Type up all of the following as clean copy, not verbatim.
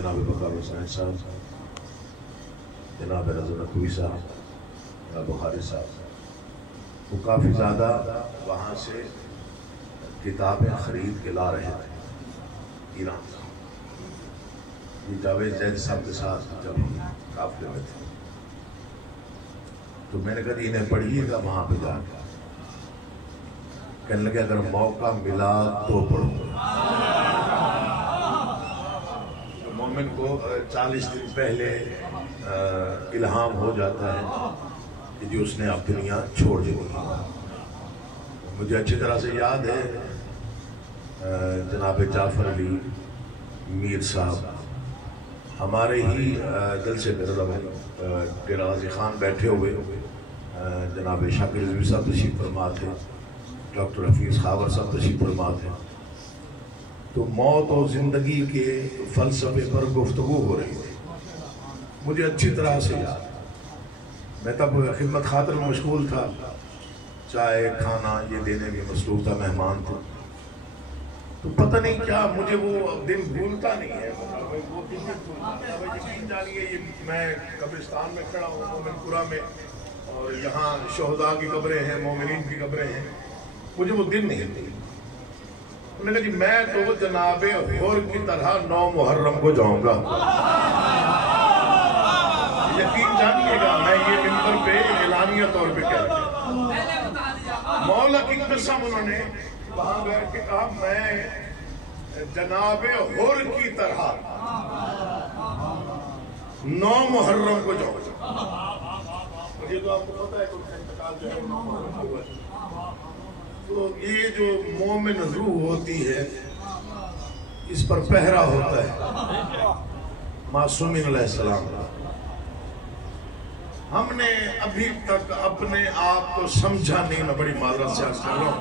جناب وقار حسین صاحب، جناب رضا نقوی صاحب، جناب بخاری صاحب، وہ کافی زیادہ وہاں سے کتابیں خرید کے لا رہے تھے ایران سے۔ یہ جاوید زید صاحب کے ساتھ جب قافلے میں تھے تو میں نے کہا انہیں پڑھیے گا وہاں پہ جا کے۔ کہنے لگے اگر موقع ملا تو پڑھوں گا۔ مومن کو 40 دن پہلے الہام ہو جاتا ہے کہ جو اس نے اب دنیا چھوڑ دی۔ مجھے اچھی طرح سے یاد ہے جناب جعفر علی میر صاحب ہمارے ہی جلسے میں ڈیرہ غازی خان بیٹھے ہوئے، جناب شاکر رضوی صاحب تشریف فرما تھے، ڈاکٹر حفیظ خاور صاحب تشریف فرما تھے، تو موت اور زندگی کے فلسفے پر گفتگو ہو رہی تھی۔ مجھے اچھی طرح سے یاد، میں تب خدمت خاطر میں مشغول تھا، چائے کھانا یہ دینے میں مصروف تھا، مہمان تھے، تو پتہ نہیں کیا مجھے وہ دن بھولتا نہیں ہے۔ وہ دن یقین جانیے میں قبرستان میں کھڑا ہوں مومن پورہ میں، اور یہاں شہداء کی قبریں ہیں، مومنین کی قبریں ہیں، مجھے وہ دن نہیں ملے۔ انہوں نے کہا جی میں تو جناب حر کی طرح 9 محرم کو جاؤں گا۔ یقین جانیے گا میں یہ ممبر پہ اعلانیہ طور پہ کہہ رہا ہوں۔ مولا کی قسم انہوں نے وہاں بیٹھ کے کہا میں جناب حر کی طرح 9 محرم کو جاؤں گا۔ یہ تو آپ کو پتہ ہے کہ انتقال جو ہے 9 محرم کو ہوا ہے۔ تو یہ جو مومن روح ہوتی ہے اس پر پہرا ہوتا ہے معصومین علیہ السلام۔ ہم نے ابھی تک اپنے آپ کو سمجھا نہیں، میں بڑی معذرت سے عرض کر رہا ہوں،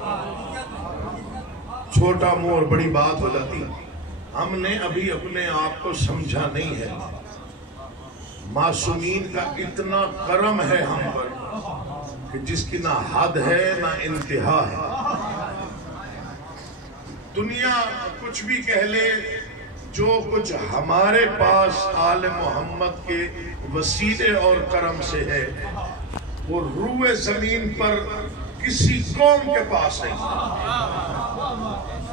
چھوٹا منہ اور بڑی بات ہو جاتی، ہم نے ابھی اپنے آپ کو سمجھا نہیں ہے۔ معصومین کا اتنا کرم ہے ہم پر کہ جس کی نہ حد ہے نہ انتہا ہے۔ دنیا کچھ بھی کہہ لے، جو کچھ ہمارے پاس آل محمد کے وسیلے اور کرم سے ہے وہ روئے زمین پر کسی قوم کے پاس نہیں۔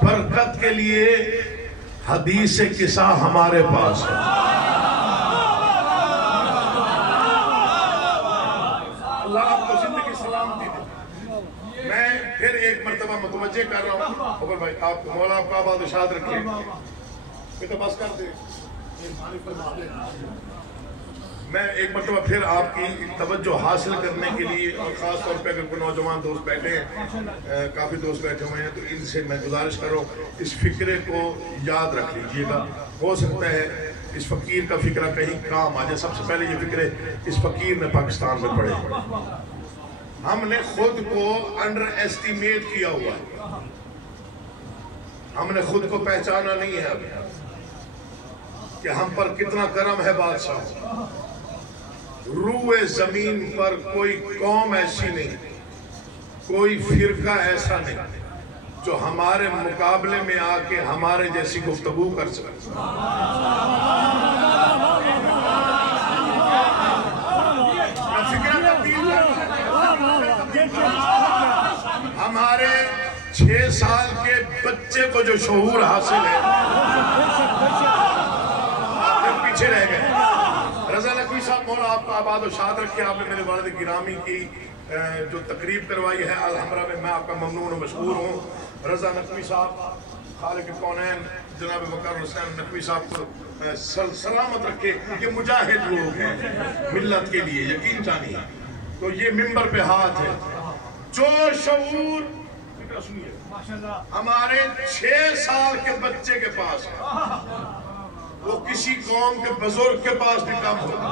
برکت کے لیے حدیث قصہ ہمارے پاس ہے۔ اللہ آپ کو زندگی سلامتی دے۔ میں پھر ایک مرتبہ متوجہ کر رہا ہوں، اوپر بھائی آپ کو مولا آپ کا آباد و شاد رکھے، میں تو بس کر دے۔ میں ایک مرتبہ پھر آپ کی توجہ حاصل کرنے کے لیے، اور خاص طور پہ اگر کوئی نوجوان دوست بیٹھے ہیں، کافی دوست بیٹھے ہوئے ہیں، تو ان سے میں گزارش کر رہا ہوں اس فکرے کو یاد رکھ لیجئے گا۔ ہو سکتا ہے اس فقیر کا فکرہ کہیں کام آ جائے۔ سب سے پہلے یہ فکرے اس فقیر نے پاکستان میں پڑھے۔ ہم نے خود کو انڈر ایسٹیمیٹ کیا ہوا ہے، ہم نے خود کو پہچانا نہیں ہے ابھی کہ ہم پر کتنا کرم ہے بادشاہ۔ روئے زمین پر کوئی قوم ایسی نہیں، کوئی فرقہ ایسا نہیں جو ہمارے مقابلے میں آ کے ہمارے جیسی گفتگو کر سکے۔ ہمارے 6 سال کے بچے کو جو شعور حاصل ہے، آپ پیچھے رہ گئے۔ رضا نقوی صاحب مولا آپ کا آباد و شاد رکھے، آپ نے میرے والد گرامی کی جو تقریب کروائی ہے الحمرہ میں، میں آپ کا ممنون و مشکور ہوں۔ رضا نقوی صاحب خالق کونین جناب وقار حسین نقوی صاحب کو سلامت رکھے، یہ مجاہد لوگ ہیں ملت کے لیے، یقین جانیے۔ تو یہ ممبر پہ ہاتھ ہے، جو شعور ہمارے 6 سال کے بچے کے پاس ہے وہ کسی قوم کے بزرگ کے پاس بھی کم ہوگا۔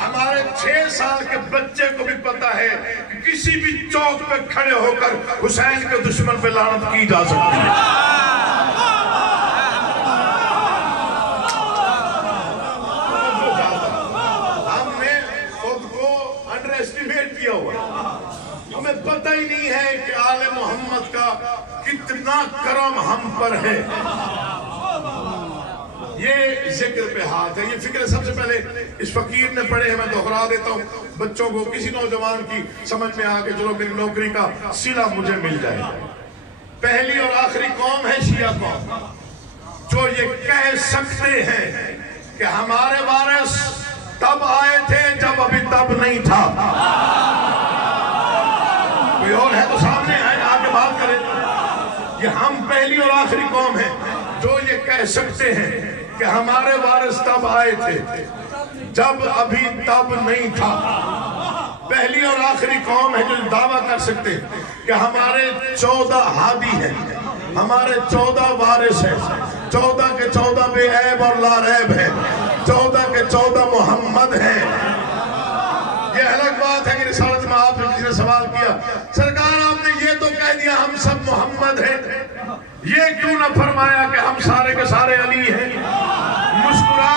ہمارے 6 سال کے بچے کو بھی پتا ہے کہ کسی بھی چوک پہ کھڑے ہو کر حسین کے دشمن پہ لعنت کی جا سکتی ہے۔ ہم نے خود کو انڈر ایسٹیمیٹ کیا ہوا، ہمیں پتہ ہی نہیں ہے کہ آل محمد کا کتنا کرم ہم پر ہے۔ یہ یہ ذکر پہ ہاتھ ہے. یہ فکر سب سے پہلے اس فقیر نے پڑھے ہیں, میں دہرا دیتا ہوں بچوں کو, کسی نوجوان کی سمجھ میں آ کے چلو میری نوکری کا صلہ مجھے مل جائے. پہلی اور آخری قوم ہے شیعہ قوم, جو یہ کہہ سکتے ہیں کہ ہمارے وارث تب آئے تھے جب ابھی تب نہیں تھا. کوئی اور ہے تو سامنے آئے, آ کے بات کریں. یہ ہم پہلی اور آخری قوم ہیں جو یہ کہہ سکتے ہیں کہ ہمارے وارث تب آئے تھے جب ابھی تب نہیں تھا. پہلی اور آخری قوم ہے جو دعویٰ کر سکتے ہیں کہ ہمارے 14 ہادی ہیں, ہمارے 14 وارث ہیں, 14 کے 14 بے عیب اور لا ریب ہیں, 14 کے 14 محمد ہیں. یہ الگ بات ہے کہ رسالت میں آپ نے کسی نے سوال کیا, سرکار آپ نے یہ تو کہہ دیا ہم سب محمد ہیں, یہ کیوں نہ فرمایا کہ ہم سارے کے سارے علی ہیں. مسکرا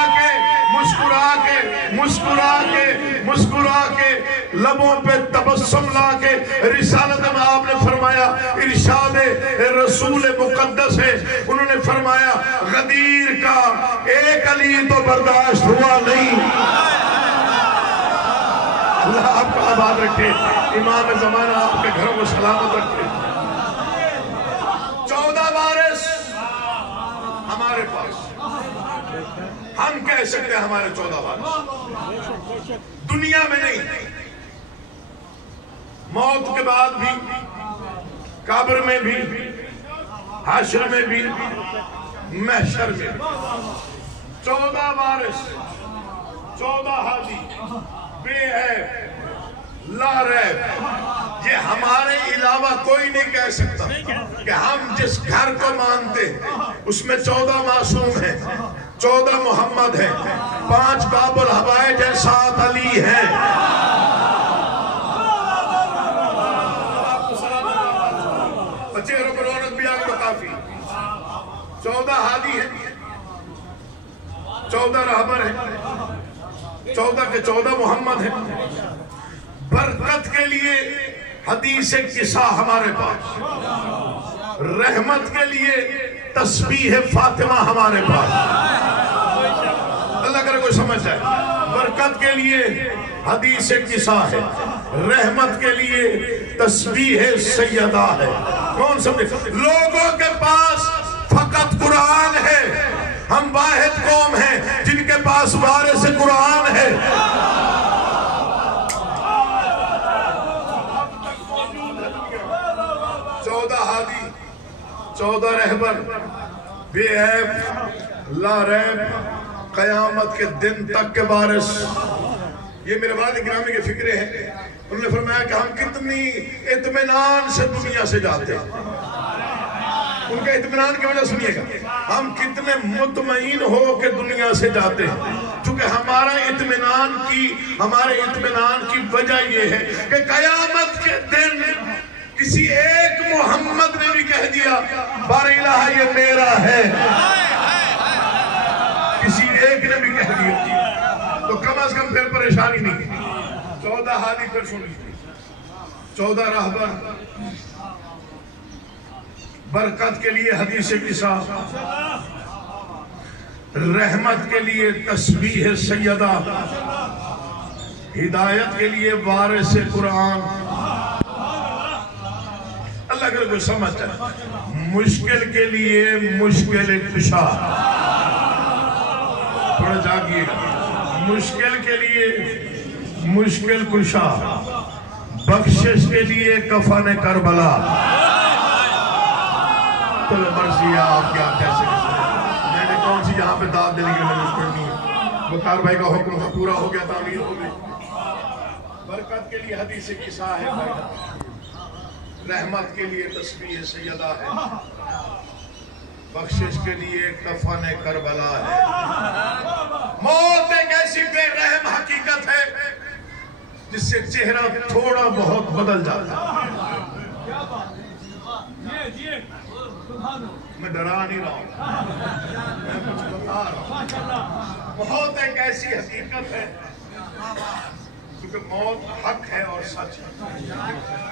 کے لبوں پہ تبسم لا کے رسالت میں آپ نے فرمایا ارشاد رسول مقدس ہے. انہوں نے فرمایا غدیر کا ایک علی تو برداشت ہوا نہیں. اللہ آپ کو آباد رکھے, امام زمانہ آپ کے گھروں کو سلامت رکھے. 14 وارث ہمارے پاس, ہم کہہ سکتے ہیں ہمارے 14 وارث. دنیا میں نہیں, موت کے بعد بھی, قبر میں بھی, حشر میں بھی, محشر میں بھی 14 وارث, 14 ہادی بے عیب لا ریب. یہ ہمارے علاوہ کوئی نہیں کہہ سکتا کہ ہم جس گھر کو مانتے اس میں 14 معصوم ہیں, 14 محمد ہیں, 5 باب الحوائج ہیں, 7 علی ہیں. چہروں پر رونق بھی آگے تو کافی. 14 ہادی ہیں, 14 رہبر ہیں, 14 کے 14 محمد ہیں. برکت کے لیے حدیث قصہ ہمارے پاس, رحمت کے لیے تسبیح فاطمہ ہمارے پاس. اللہ کرے کوئی سمجھ جائے. برکت کے لیے حدیث قصہ ہے, رحمت کے لیے تسبیح سیدہ ہے. کون سمجھے؟ لوگوں کے پاس فقط قرآن ہے, ہم واحد قوم ہیں جن کے پاس وارث قرآن ہے. 14 ہادی, 14 رہبر, بے عیب لا ریب, قیامت کے دن تک کے وارث. یہ میرے والد گرامی کے فکرے ہیں. انہوں نے فرمایا کہ ہم کتنی اطمینان سے دنیا سے جاتے ہیں. ان کے اطمینان کی وجہ سنیے گا, ہم کتنے مطمئن ہو کے دنیا سے جاتے ہیں. چونکہ ہمارے اطمینان کی وجہ یہ ہے کہ قیامت کے دن کسی ایک محمد نے بھی کہہ دیا بار الہ یہ میرا ہے, کسی ایک نے بھی کہہ دیا تو کم از کم پھر پریشانی نہیں. 14 ہادی پھر سن لیجیے, 14 رہبر, برکت کے لیے حدیث قصہ, رحمت کے لیے تسبیح سیدہ, ہدایت کے لیے وارث قرآن. اللہ کرے کوئی سمجھ جائے. مشکل کے لیے مشکل کشا, تھوڑا جاگیے گا. مشکل کے لیے مشکل کشا, بخشش کے لیے کفن کربلا. تو مرضی آپ کیا کیسے, میں نے کون سی یہاں پہ داد دینے کی محنت کرنی ہے. مختار بھائی کا حکم پورا ہو گیا, تعمیر ہو گئی. برکت کے لیے حدیث قصہ ہے, رحمت کے لیے تسبیح سیدہ ہے, بخشش کے لیے کفن کربلا ہے. موت ایک ایسی بے رحم حقیقت ہے جس سے چہرہ تھوڑا بہت بدل جاتا ہے. میں ڈرا نہیں رہا ہوں, میں کچھ بتا رہا ہوں. موت ایک ایسی حقیقت ہے کیونکہ موت حق ہے اور سچ ہے,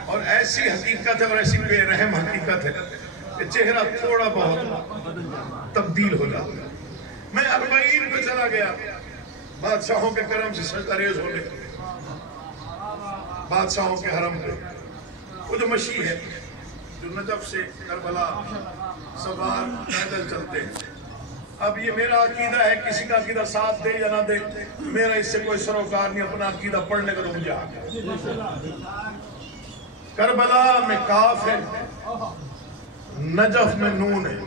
اور ایسی حقیقت ہے اور ایسی بے رحم حقیقت ہے کہ چہرہ تھوڑا بہت تبدیل ہو جاتا ہے. میں 40 پہ چلا گیا، بادشاہوں کے کرم سے سجدہ ریز ہونے، بادشاہوں کے حرم پہ وہ جو مشی ہے جو نجف سے کربلا سوار پیدل چلتے ہیں. اب یہ میرا عقیدہ ہے، کسی کا عقیدہ ساتھ دے یا نہ دے، میرا اس سے کوئی سروکار نہیں، اپنا عقیدہ پڑھنے کا تو مجھے آ گیا. کربلا میں کاف ہے، نجف میں نون ہے.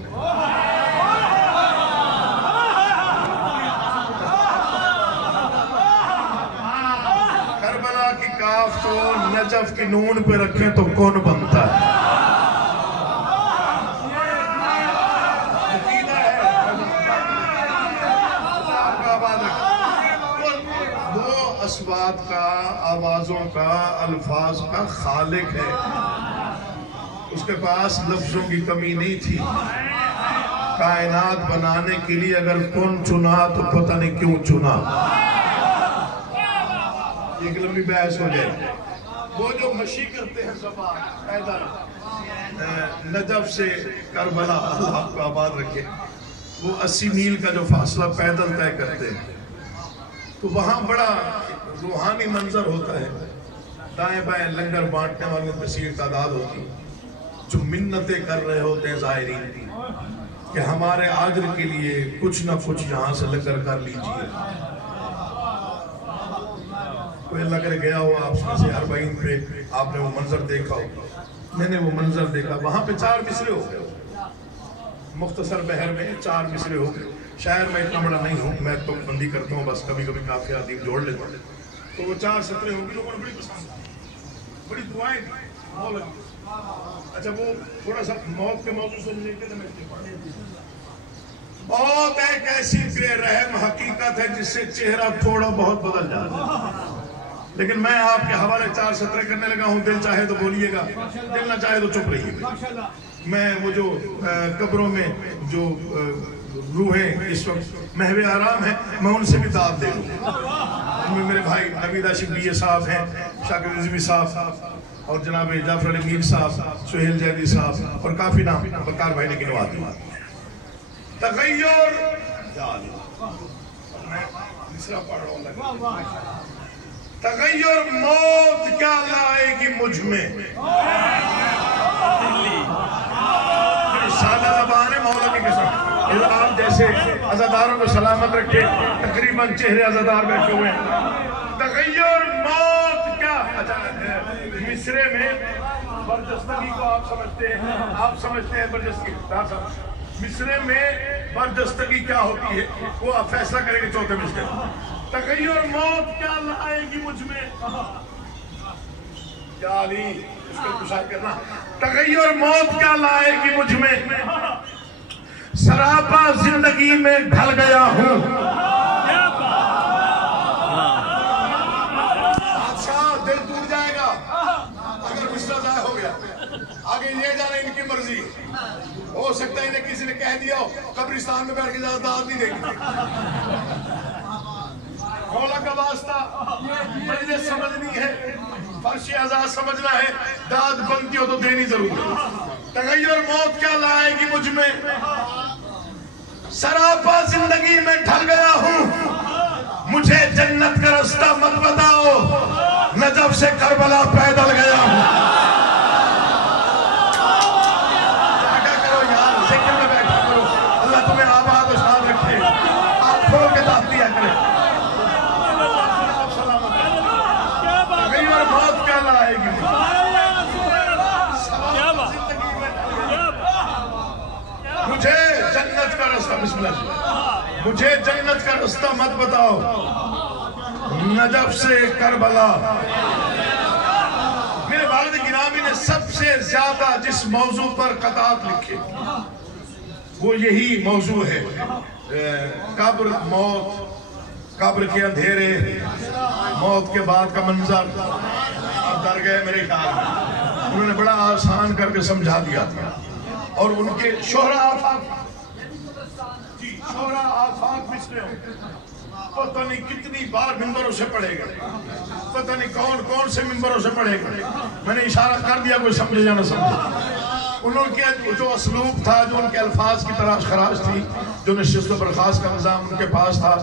کربلا کی کاف کو نجف کی نون پہ رکھیں تو کون بنتا ہے؟ اسوات کا، آوازوں کا، الفاظ کا خالق ہے. اس کے پاس لفظوں کی کمی نہیں تھی. کائنات بنانے کے لیے اگر کون چنا تو پتہ نہیں کیوں چنا. ایک لمبی بحث ہو جائے. وہ جو مشی کرتے ہیں زبان پیدل نجف سے کربلا، اللہ آپ کو آباد رکھے، وہ 80 میل کا جو فاصلہ پیدل طے کرتے ہیں تو وہاں بڑا روحانی منظر ہوتا ہے. دائیں بائیں لنگر بانٹنے والوں کثیر تعداد ہوتی جو منتیں کر رہے ہوتے ہیں ظاہرین کہ ہمارے آجر کے لیے کچھ نہ کچھ یہاں سے لنگر کر لیجئے. کوئی اللہ کرے گیا ہو آپ سے 40 پہ، آپ نے وہ منظر دیکھا ہو. میں نے وہ منظر دیکھا. وہاں پہ 4 مصرے ہو گئے، مختصر بحر میں 4 مصرے ہو گئے. شاعر میں اتنا بڑا نہیں ہوں، میں تو بندی کرتا ہوں، بس کبھی کبھی کافی عدیب جوڑ لیتا ہوں. تو وہ 4 سطریں ہوں گی، لوگوں نے بڑی پسند کی، بڑی دعائیں دی. اچھا وہ تھوڑا سا موت کے موضوع سے ملے تھے. موت ایک ایسی بے رحم حقیقت ہے جس سے چہرہ تھوڑا بہت بدل جاتا ہے. لیکن میں آپ کے حوالے 4 سطریں کرنے لگا ہوں. دل چاہے تو بولیے گا، دل نہ چاہے تو چپ رہیے گا. میں وہ جو قبروں میں جو روحیں اس وقت محو آرام ہیں، میں ان سے بھی داد دے لوں. ان میں میرے بھائی نوید عاشق بی صاحب ہیں، شاکر رضوی صاحب اور جناب جعفر علی میر صاحب، سہیل جیدی صاحب اور کافی نام بکار بھائی نے گنوا دی. تغیر تغیر موت کیا لائے گی مجھ میں. سادہ زبان ہے مولا کی قسم. آپ جیسے عزاداروں کو سلامت رکھے، تقریباً چہرے عزادار بیٹھے ہوئے ہیں. تغیر موت کیا. مصرے میں برجستگی کو آپ سمجھتے ہیں برجستگی. مصرے میں برجستگی کیا ہوتی ہے وہ آپ فیصلہ کریں گے 4تھے مصرے. تغیر موت کیا لائے گی مجھ میں. یا علی اس کو پشاہ کرنا. تغیر موت کیا لائے گی مجھ میں، سراپا زندگی میں ڈھل گیا ہوں. بادشاہ دل ٹوٹ جائے گا اگر مصرع ضائع ہو گیا. آگے یہ جانے ان کی مرضی. ہو سکتا ہے انہیں کسی نے کہہ دیا ہو قبرستان میں بیٹھ کے زیادہ داد نہیں دے گی. مولا کا واسطہ مجلس سمجھنی ہے، فرش عزا سمجھنا ہے، داد بنتی ہو تو دینی ضرور ہے. تغیر موت کیا لائے گی مجھ میں، سراپا زندگی میں ڈھل گیا ہوں. مجھے جنت کا رستہ مت بتاؤ، نجف سے کربلا پیدل گیا ہوں. جاگا کرو یار، ذکر میں بیٹھا کرو. اللہ تمہیں آباد و شاد رکھے، آپ کھول کے داد دیا کرے. تغیر موت کیا لائے گی، مجھے جنت کا رستہ، بسم اللہ جی، مجھے جنت کا رستہ مت بتاؤ، نجف سے کربلا. میرے والد گرامی نے سب سے زیادہ جس موضوع پر قطعات لکھے وہ یہی موضوع ہے. قبر، موت، قبر کے اندھیرے، موت کے بعد کا منظر. آپ ڈر گئے میرے خیال میں. انہوں نے بڑا آسان کر کے سمجھا دیا تھا. اور ان کے شہرہ آفاق مصرے ہوں. پتہ نہیں کتنی بار ممبروں سے پڑھے گئے، پتہ نہیں کون کون سے ممبروں سے پڑھے گئے. میں نے اشارہ کر دیا، کوئی سمجھے یا نہ سمجھے. ان لوگوں کے جو اسلوب تھا، جو ان کے الفاظ کی تراش خراش تھی، جو نشست و برخاست کا نظام ان کے پاس تھا،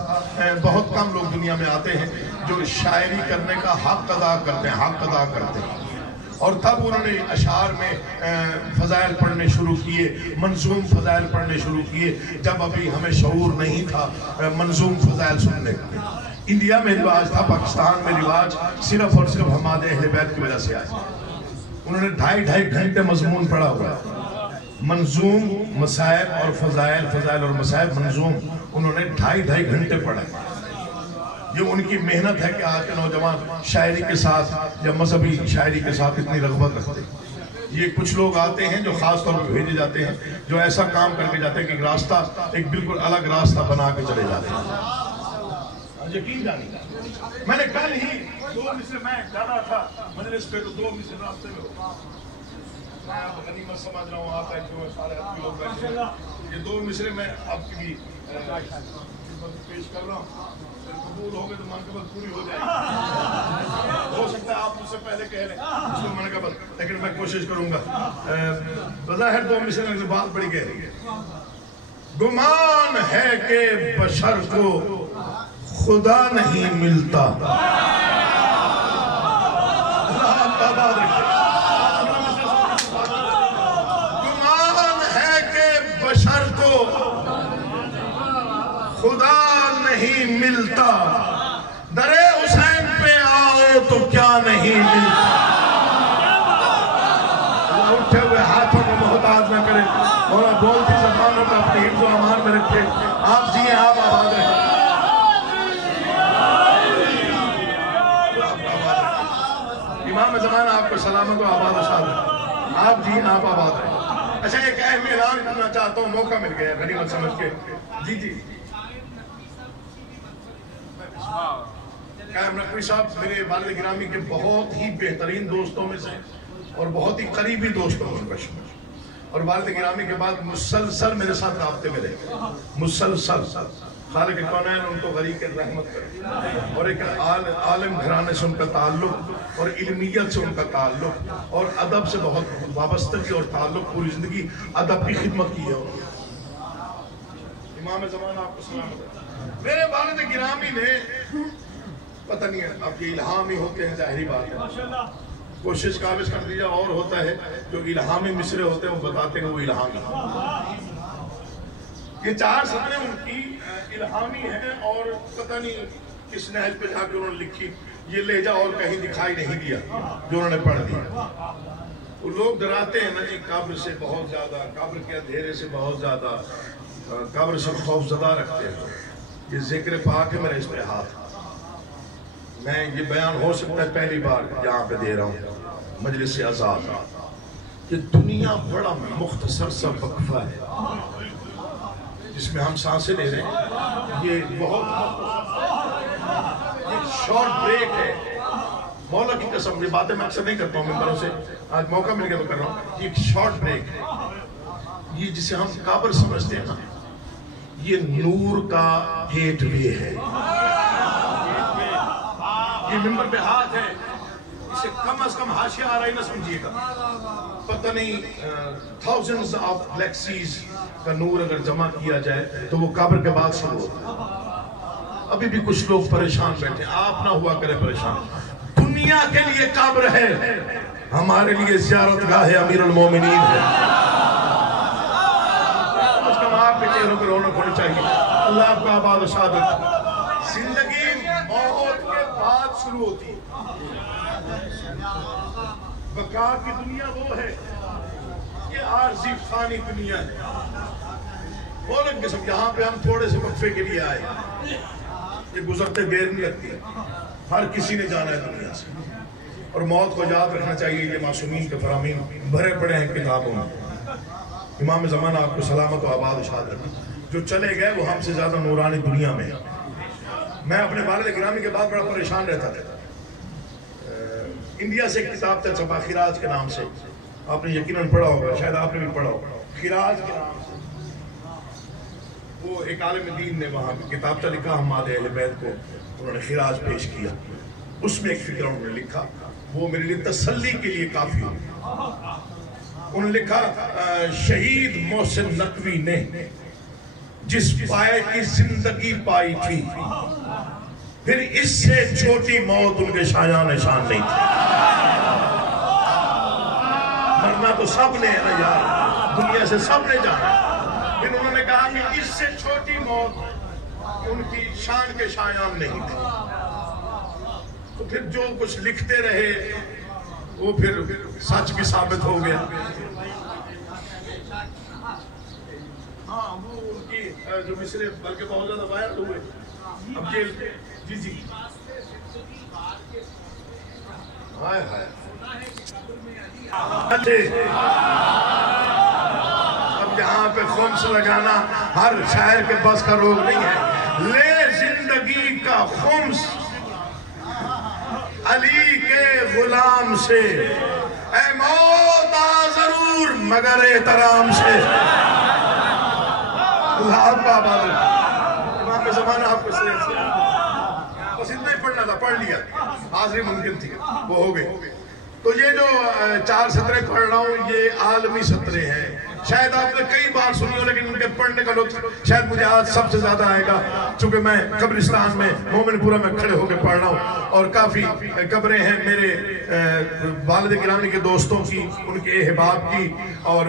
بہت کم لوگ دنیا میں آتے ہیں جو شاعری کرنے کا حق ادا کرتے ہیں، اور تب انہوں نے اشعار میں فضائل پڑھنے شروع کیے، منظوم فضائل پڑھنے شروع کیے، جب ابھی ہمیں شعور نہیں تھا منظوم فضائل سننے کا۔ انڈیا میں رواج تھا، پاکستان میں رواج صرف اور صرف ہمارے اہل بیت کی وجہ سے آیا۔ انہوں نے 2.5 گھنٹے مضمون پڑھا ہوا، منظوم مسائب اور فضائل اور مسائب منظوم انہوں نے 2.5 گھنٹے پڑھا۔ یہ ان کی محنت ہے کہ آج کے نوجوان شاعری کے ساتھ یا مذہبی شاعری کے ساتھ اتنی رغبت رکھتے ہیں۔ یہ کچھ لوگ آتے ہیں جو خاص طور پر بھیجے جاتے ہیں، جو ایسا کام کر کے جاتے ہیں کہ ایک راستہ، ایک بالکل الگ راستہ بنا کے چلے جاتے ہیں۔ یقین جانیے، میں نے کل ہی 2 مصرے میں جانا تھا مجلس پہ، تو 2 مصرے راستے میں ہو، میں اب غنیمت سمجھ رہا ہوں، آپ ایسے سارے لوگ بیٹھے ہیں، یہ 2 مصرے میں آپ کی بھی پیش کر رہا ہوں، قبول ہو گئے تو منقبت پوری ہو جائے گی۔ ہو سکتا ہے آپ مجھ سے پہلے کہہ لیں اس کو منقبت، لیکن میں کوشش کروں گا۔ بظاہر 2 مصرے میں بات بڑی گہری ہے۔ گمان ہے کہ بشر کو خدا نہیں ملتا، گمان ہے کہ بشر کو خدا نہیں ملتا، در حسین پہ آؤ تو کیا نہیں ملتا۔ اللہ اٹھے ہوئے ہاتھوں کو محتاج نہ کرے، مولا بولتی زبانوں کا اپنی حفظ و امان میں رکھے۔ آپ جیئے، آپ آباد رہیں۔ امام زمان آپ کو سلامت و آباد و شاد ہے، آپ جیئے، آپ آباد رہیں۔ اچھا، ایک اہم اعلان کرنا چاہتا ہوں، موقع مل گیا غنیمت سمجھ کے۔ جی قائم نقوی صاحب میرے والد گرامی کے بہت ہی بہترین دوستوں میں سے اور بہت ہی قریبی دوستوں میں شامل، اور والد گرامی کے بعد مسلسل میرے ساتھ رابطے میں رہے، مسلسل۔ خالق کونین ان کو غریق رحمت کرے، اور ایک عالم گھرانے سے ان کا تعلق اور علمیت سے ان کا تعلق اور ادب سے بہت وابستگی اور تعلق، پوری زندگی ادب کی خدمت کی ہے۔ امام زمان آپ کو سلامت ہے۔ میرے والد گرامی نے پتہ نہیں ہے، اب یہ الہامی ہوتے ہیں، ظاہری بات ہے، کوشش قابض کر دیا، اور ہوتا ہے جو الہامی مصرے ہوتے ہیں وہ بتاتے ہیں وہ الہامی۔ یہ 4 سطریں ان کی الہامی ہیں، اور پتہ نہیں کس نہج پہ جا کے انہوں نے لکھی، یہ لہجہ اور کہیں دکھائی نہیں دیا جو انہوں نے پڑھ دیا۔ وہ لوگ ڈراتے ہیں نا جی قبر سے بہت زیادہ، قبر کے اندھیرے سے بہت زیادہ، قبر سے خوف زدہ رکھتے ہیں۔ یہ ذکر پاک ہے، میرے اس پہ ہاتھ، میں یہ بیان ہو سکتا ہے پہلی بار یہاں پہ دے رہا ہوں مجلس سے آزاد۔ یہ دنیا بڑا مختصر سا وقفہ ہے جس میں ہم سانسیں لے رہے ہیں، یہ بہت ایک شارٹ بریک ہے۔ مولا کی قسم، یہ باتیں میں اکثر نہیں کرتا ہوں ممبروں سے، آج موقع مل گیا تو کر رہا ہوں۔ یہ ایک شارٹ بریک ہے، یہ جسے ہم قبر سمجھتے ہیں نا، یہ نور کا گیٹ وے ہے۔ یہ ممبر پہ ہاتھ ہے، اسے کم از کم حاشیہ آ رہی نہ سمجھیے گا، پتہ نہیں thousands of galaxies کا نور اگر جمع کیا جائے تو وہ قبر کے بعد شروع ہوتا ہے۔ ابھی بھی کچھ لوگ پریشان بیٹھے، آپ نہ ہوا کرے پریشان۔ دنیا کے لیے قبر ہے، ہمارے لیے زیارت گاہ امیر المومنین ہے۔ کچھ کم آپ کے چہروں پر رونق ہونی چاہیے۔ اللہ آپ کا آباد و شاد رکھے۔ زندگی موت کے بعد شروع ہوتی ہے۔ بقا کی دنیا وہ ہے، یہ عارضی فانی دنیا ہے۔ بولیں قسم یہاں پہ ہم تھوڑے سے وقفے کے لیے آئے، یہ گزرتے دیر نہیں لگتی، ہر کسی نے جانا ہے دنیا سے، اور موت کو یاد رکھنا چاہیے۔ یہ معصومین کے فرامین بھرے پڑے ہیں کتابوں میں۔ امام زمان آپ کو سلامت و آباد و شاد رکھے۔ جو چلے گئے وہ ہم سے زیادہ نورانی دنیا میں۔ میں اپنے والد گرامی کے بعد بڑا پریشان رہتا تھا۔ انڈیا سے ایک کتاب تھا چھپا خراج کے نام سے، آپ نے یقیناً پڑھا ہوگا، شاید آپ نے بھی پڑھا ہوگا، خراج کے نام سے۔ وہ ایک عالم دین نے وہاں کتاب چا لکھا، ہمارے اہل بیت کو انہوں نے خراج پیش کیا، اس میں ایک فکر انہوں نے لکھا، وہ میرے لیے تسلی کے لیے کافی ہو۔ انہوں نے لکھا شہید محسن نقوی نے جس پائے کی زندگی پائی تھی پھر اس سے چھوٹی موت ان کے شایان نشان نہیں تھی. مرنا تو سب نے ہے نا یار, دنیا سے سب نے جانا. پھر انہوں نے کہا کہ اس سے چھوٹی موت ان کی شان کے شایان نہیں تھی. تو پھر جو کچھ لکھتے رہے وہ پھر سچ بھی ثابت ہو گیا. ہاں وہ ان کی جو مصرے بلکہ بہت زیادہ وائرل ہوئے اب جیل پہ. جی جی ہائے ہائے اب یہاں پہ خمس لگانا ہر شاعر کے بس کا روگ نہیں ہے. لے زندگی کا خمس علی کے غلام سے, اے موت آ ضرور مگر احترام سے. اللہ آپ کا آباد امام زمانہ آپ کو سلیت سے بس اتنا ہی پڑھنا تھا, پڑھ لیا, حاضری ممکن تھی, وہ ہو گئی. تو یہ جو 4 سطریں پڑھ رہا ہوں یہ عالمی سطریں ہیں. شاید آپ نے کئی بار سنی ہو لیکن ان کے پڑھنے کا لطف شاید مجھے آج سب سے زیادہ آئے گا, چونکہ میں قبرستان میں مومن پورہ میں کھڑے ہو کے پڑھ رہا ہوں اور کافی قبریں ہیں میرے والد گرامی کے دوستوں کی, ان کے احباب کی اور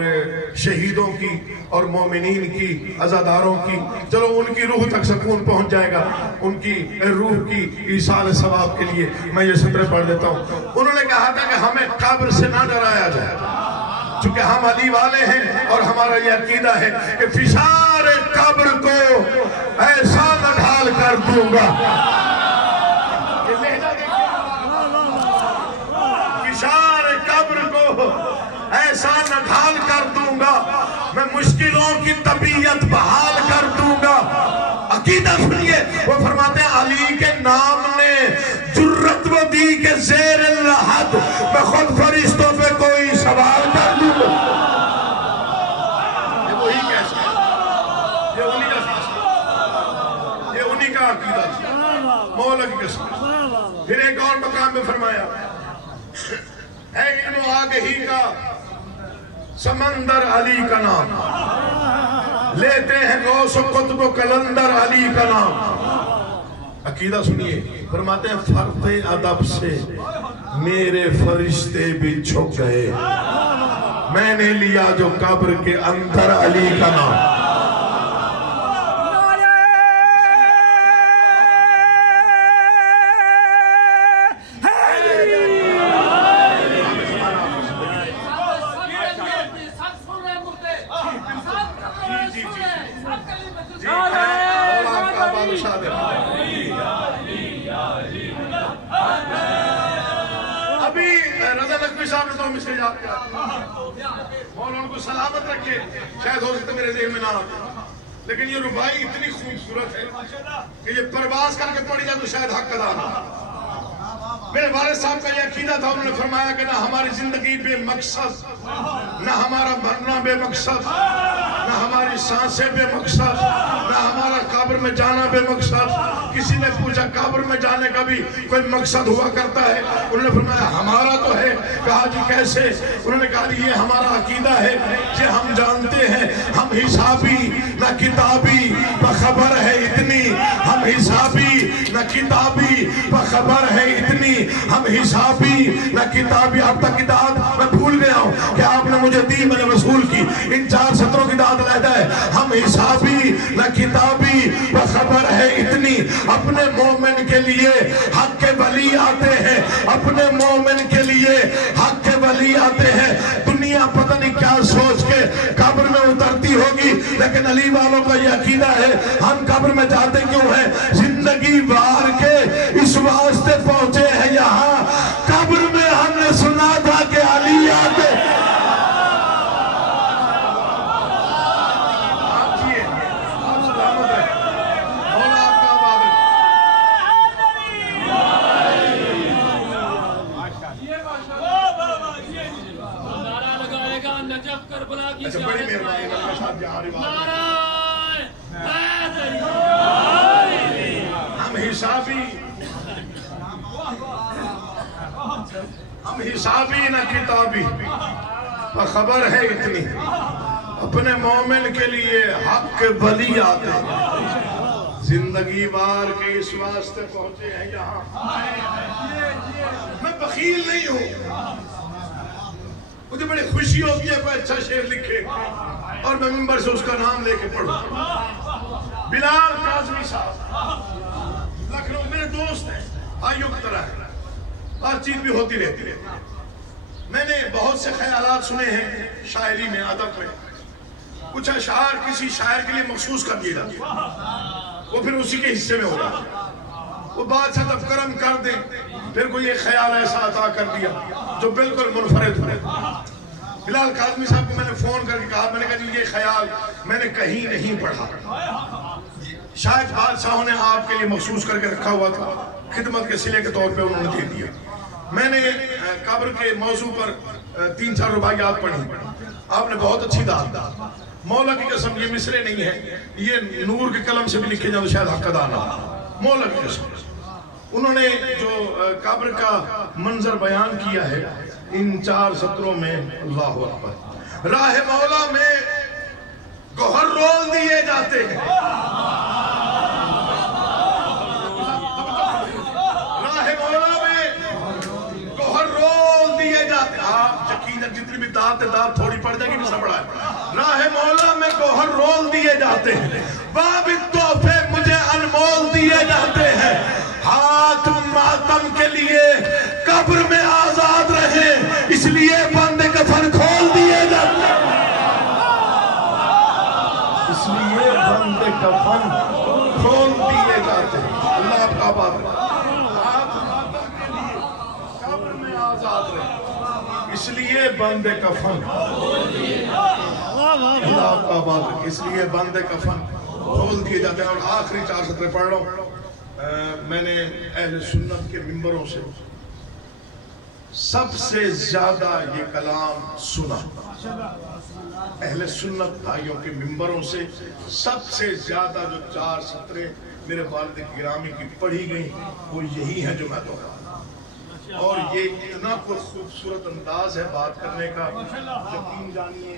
شہیدوں کی اور مومنین کی, عزاداروں کی. چلو ان کی روح تک سکون پہنچ جائے گا, ان کی روح کی ایصال ثواب کے لیے میں یہ سطریں پڑھ دیتا ہوں. انہوں نے کہا تھا کہ ہمیں قبر سے نہ ڈرایا جائے, چونکہ ہم علی والے ہیں اور ہمارا یہ عقیدہ ہے کہ فشار قبر کو ایسا نہ ڈھال کر دوں گا, فشار قبر کو ایسا نہ ڈھال کر دوں گا, میں مشکلوں کی طبیعت بحال کر دوں گا. عقیدہ سنیے, وہ فرماتے ہیں علی کے نام نے جرت و دی کے زیر الحد میں خود فرشتوں پہ کوئی سوال کر دوں گا. یہ وہی کیسا ہے, یہ انہی کا فیصلہ, یہ انہی کا عقیدہ تھا, مولا کی قسم. پھر ایک اور مقام میں فرمایا ہے علم و آگہی کا سمندر علی کا نام, لیتے ہیں غوث و قطب و کلندر علی کا نام. عقیدہ سنیے, فرماتے ہیں فرط ادب سے میرے فرشتے بھی چھپ گئے, میں نے لیا جو قبر کے اندر علی کا نام. مولانا کو سلامت رکھے, شاید ہو سکتا میرے ذہن میں نہ آتا, لیکن یہ ربائی اتنی خوبصورت ہے کہ یہ پرواز کر کے پڑھی جائے تو شاید حق ادا نہ. میرے والد صاحب کا یہ عقیدہ تھا, انہوں نے فرمایا کہ نہ ہماری زندگی بے مقصد, نہ ہمارا مرنا بے مقصد, نہ ہماری سانسیں بے مقصد, نہ ہمارا قبر میں جانا بے مقصد. کسی نے پوچھا قبر میں جانے کا بھی کوئی مقصد ہوا کرتا ہے؟ انہوں نے فرمایا ہمارا تو ہے. کہا جی کیسے؟ انہوں نے کہا یہ ہمارا عقیدہ ہے کہ ہم جانتے ہیں ہم حسابی نہ کتابی بخبر ہے اتنی, ہم حسابی نہ کتابی بخبر ہے اتنی, ہم حسابی نہ کتابی. اب تک کی داد میں بھول گیا ہوں کہ آپ نے مجھے دی, میں نے وصول کی. ان 4 سطروں کی داد علیحدہ ہے. ہم حسابی نہ کتابی بخبر ہے اتنی, اپنے مومن کے لیے حق کے ولی آتے ہیں, اپنے مومن کے لیے حق کے ولی آتے ہیں. دنیا پتہ نہیں کیا سوچ کے قبر میں اترتی ہوگی, لیکن علی والوں کا یہ عقیدہ ہے ہم قبر میں جاتے کیوں ہیں؟ زندگی وار کے اس واسطے پہنچے ہیں یہاں, قبر میں ہم نے سنا تھا کہ علی آتے. بڑی مہربانی ہم حسابی نہ کتابی, خبر ہے اتنی، اپنے مومن کے لیے حق کے ولی آتے ہیں، زندگی بار کے اس واسطے پہنچے ہیں یہاں۔ میں بخیل نہیں ہوں، مجھے بڑی خوشی ہوتی ہے کوئی اچھا شعر لکھے اور میں منبر سے اس کا نام لے کے پڑھوں۔ بلال کاظمی صاحب لکھنؤ میرے دوست ہیں، بھائیوں کی طرح ہے، بات چیت بھی ہوتی رہتی ہے۔ میں نے بہت سے خیالات سنے ہیں شاعری میں، ادب میں، کچھ اشعار کسی شاعر کے لیے مخصوص کر دیے جاتے ہیں، وہ پھر اسی کے حصے میں ہو جاتا ہے، وہ بات سے تب کرم کر دیں، پھر کوئی ایک خیال ایسا عطا کر دیا جو بالکل منفرد ہو۔ بلال کاظمی صاحب کو میں نے فون کر کے کہا، میں نے کہا جی یہ خیال میں نے کہیں نہیں پڑھا، شاید بادشاہوں نے آپ کے لیے مخصوص کر کے رکھا ہوا تھا، خدمت کے صلے کے طور پہ انہوں نے دے دیا۔ میں نے قبر کے موضوع پر 3-4 رباعیات پڑھی، آپ نے بہت اچھی داد دا، مولا کی قسم یہ مصرے نہیں ہے، یہ نور کے قلم سے بھی لکھے جاؤ شاید حق ادا نہ، مولا کی قسم۔ انہوں نے جو قبر کا منظر بیان کیا ہے ان 4 سطروں میں، اللہ اکبر، راہ مولا میں گوہر رول دیے جاتے ہیں، راہ مولا میں گوہر رول دیے جاتے ہیں، آپ یقیناً جتنی بھی داد تھوڑی پڑ جائے گی بھی سب بڑا ہے، راہ مولا میں گوہر رول دیے جاتے ہیں، باب تحفے مجھے انمول دیے جاتے ہیں، ہاتھ ماتم کے لیے قبر میں آزاد رہے اس لیے بند کفن کھول دیے جاتے ہیں، اس لیے بند کفن کھول دیے جاتے ہیں، اللہ آپ کا بات ہے، ہاتھ ماتم کے لیے قبر میں آزاد رہے اس لیے بند کفن، اللہ آپ کا بات ہے، اس لیے بند کفن کھول دیے جاتے ہیں۔ اور آخری 4 سطریں پڑھ رہا ہوں، میں نے اہل سنت کے ممبروں سے سب سے زیادہ یہ کلام سنا، اہل سنت بھائیوں کے ممبروں سے سب سے زیادہ جو 4 سطریں میرے والد گرامی کی پڑھی گئی وہ یہی ہیں جو میں دہراتا ہوں، اور یہ اتنا کوئی خوبصورت انداز ہے بات کرنے کا، یقین جانیے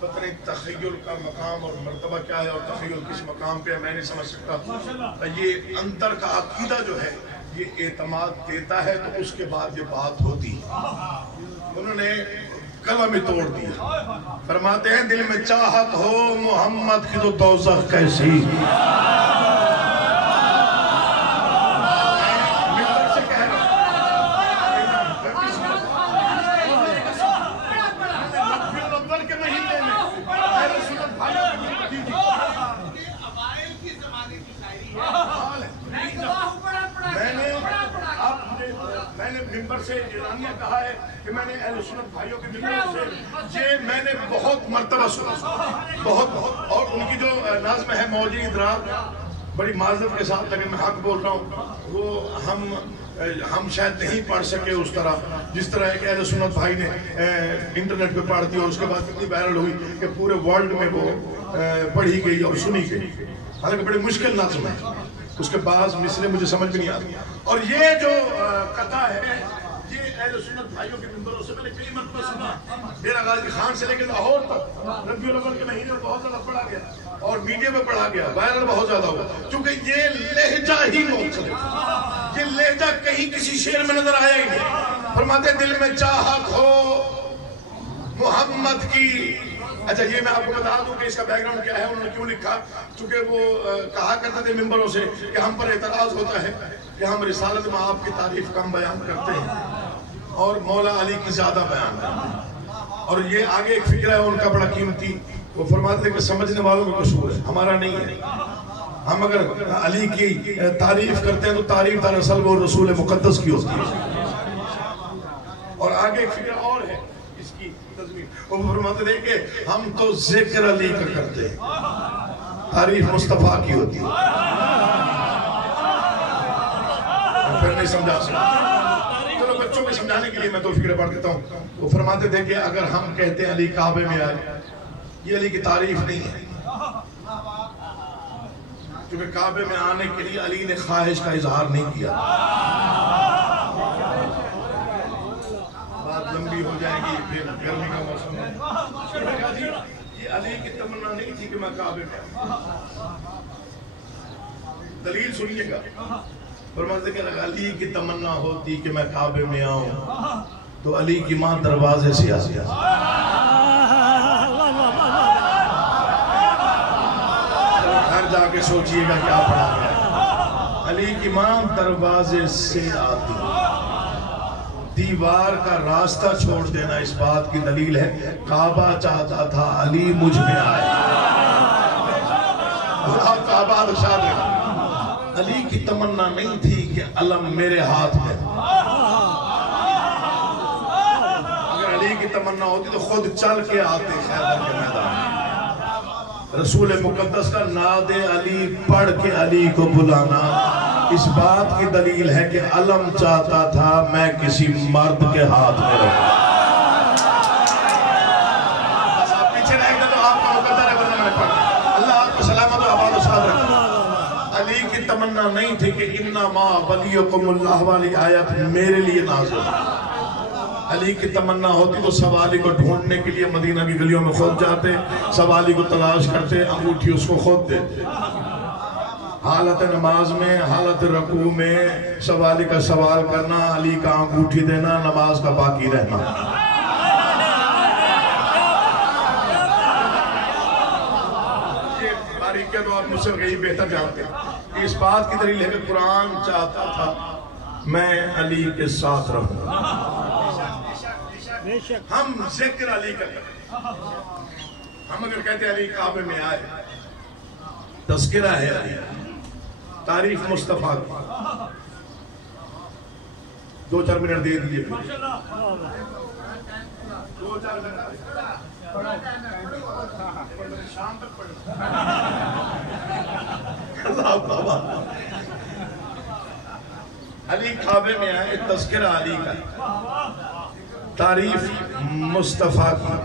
پتہ نہیں تخیل کا مقام اور مرتبہ کیا ہے اور تخیل کس مقام پہ ہے میں نہیں سمجھ سکتا، یہ اندر کا عقیدہ جو ہے یہ اعتماد دیتا ہے تو اس کے بعد یہ بات ہوتی ہے۔ انہوں نے قلم توڑ دیا، فرماتے ہیں دل میں چاہت ہو محمد کی تو دوزخ کیسی، ممبر سے اعلانیہ کہا ہے کہ میں نے اہل سنت بھائیوں کے ممبر سے یہ میں نے بہت مرتبہ سنا، بہت، اور ان کی جو نظم ہے موجی ادراک، بڑی معذرت کے ساتھ لیکن میں حق بول رہا ہوں، وہ ہم شاید نہیں پڑھ سکے اس طرح جس طرح ایک اہل سنت بھائی نے انٹرنیٹ پہ پڑھ دی اور اس کے بعد اتنی وائرل ہوئی کہ پورے ورلڈ میں وہ پڑھی گئی اور سنی گئی، حالانکہ بڑی مشکل نظم ہے، اس کے بعض مصرے مجھے سمجھ بھی نہیں آتی، اور یہ جو قطع ہے یہ اہل سنت بھائیوں کے ممبروں سے میں نے کئی مرتبہ سنا، ڈیرہ غازی خان سے لے کے لاہور تک ربیع الاول کے مہینے میں بہت زیادہ پڑھا گیا اور میڈیا میں پڑھا گیا، وائرل بہت زیادہ ہوا، چونکہ یہ لہجہ ہی مختلف، یہ لہجہ کہیں کسی شعر میں نظر آیا ہی نہیں۔ فرماتے دل میں چاہت ہو محمد کی، اچھا یہ میں آپ کو بتا دوں کہ اس کا بیک گراؤنڈ کیا ہے، انہوں نے کیوں لکھا، چونکہ وہ کہا کرتے تھے ممبروں سے کہ ہم پر اعتراض ہوتا ہے کہ ہم رسالت میں آپ کی تعریف کم بیان کرتے ہیں اور مولا علی کی زیادہ بیان کرتے ہیں، اور یہ آگے ایک فکر ہے ان کا بڑا قیمتی، وہ فرماتے ہیں کہ سمجھنے والوں کا قصور ہے، ہمارا نہیں ہے، ہم اگر علی کی تعریف کرتے ہیں تو تعریف دراصل وہ رسول مقدس کی ہوتی ہے، اور آگے ایک فکر اور ہے اس کی تضمین، وہ فرماتے ہیں کہ ہم تو ذکر علی کا کرتے ہیں، تعریف مصطفیٰ کی ہوتی ہے، پھر نہیں سمجھا سکتا، چلو بچوں کو سمجھانے کے لیے میں تو فکر پڑھ دیتا ہوں، وہ فرماتے تھے کہ اگر ہم کہتے ہیں علی کعبے میں آئے، یہ علی کی تعریف نہیں ہے، کیونکہ کعبے میں آنے کے لیے علی نے خواہش کا اظہار نہیں کیا، بات لمبی ہو جائے گی، پھر گرمی کا موسم ہے، یہ علی کی تمنا نہیں تھی کہ میں کعبے میں آؤں. دلیل سنیے گا. فرماتے کہ اگر علی کی تمنا ہوتی کہ میں کعبے میں آؤں تو علی کی ماں دروازے سے آتی. گھر جا کے سوچئے گا کیا پڑھا ہے. علی کی ماں دروازے سے آتی. دیوار کا راستہ چھوڑ دینا اس بات کی دلیل ہے کعبہ چاہتا تھا علی مجھ میں آئے. آپ کعبہ ارشاد ہے. علی کی تمنا نہیں تھی کہ علم میرے ہاتھ میں. اگر علی کی تمنا ہوتی تو خود چل کے آتے خیبر کے میدان. رسول مقدس کا ناد علی پڑھ کے علی کو بلانا اس بات کی دلیل ہے کہ علم چاہتا تھا میں کسی مرد کے ہاتھ میں رہوں. بس آپ پیچھے رہ گئے تو آپ کا مقدر ہے بلنے میں پڑھ. اللہ آپ کو سلامت و آباد و شاد رکھے. علی کی تمنا نہیں تھی کہ انما ولیکم اللہ والی آیت میرے لیے نازل. علی کی تمنا ہوتی تو سوالی کو ڈھونڈنے کے لیے مدینہ کی گلیوں میں خود جاتے, سوالی کو تلاش کرتے, انگوٹھی اس کو خود دیتے. حالت نماز میں, حالت رکوع میں سوالی کا سوال کرنا, علی کا انگوٹھی دینا, نماز کا باقی رہنا. یہ باریکیاں تو آپ مجھ سے کہیں بہتر جانتے ہیں. اس بات کی دلیل ہے کہ قرآن چاہتا تھا میں علی کے ساتھ رہوں. ہم ذکر علی کا کرتے ہیں. ہم اگر کہتے ہیں علی کعبے میں آئے, تذکرہ ہے علی, تعریف مصطفیٰ کی. 2-4 منٹ دے دیجئے. 2-4 منٹ شام تک پڑھیں. علی کعبے میں آئے, تذکرہ علی کا, تعریف مصطفیٰ کی.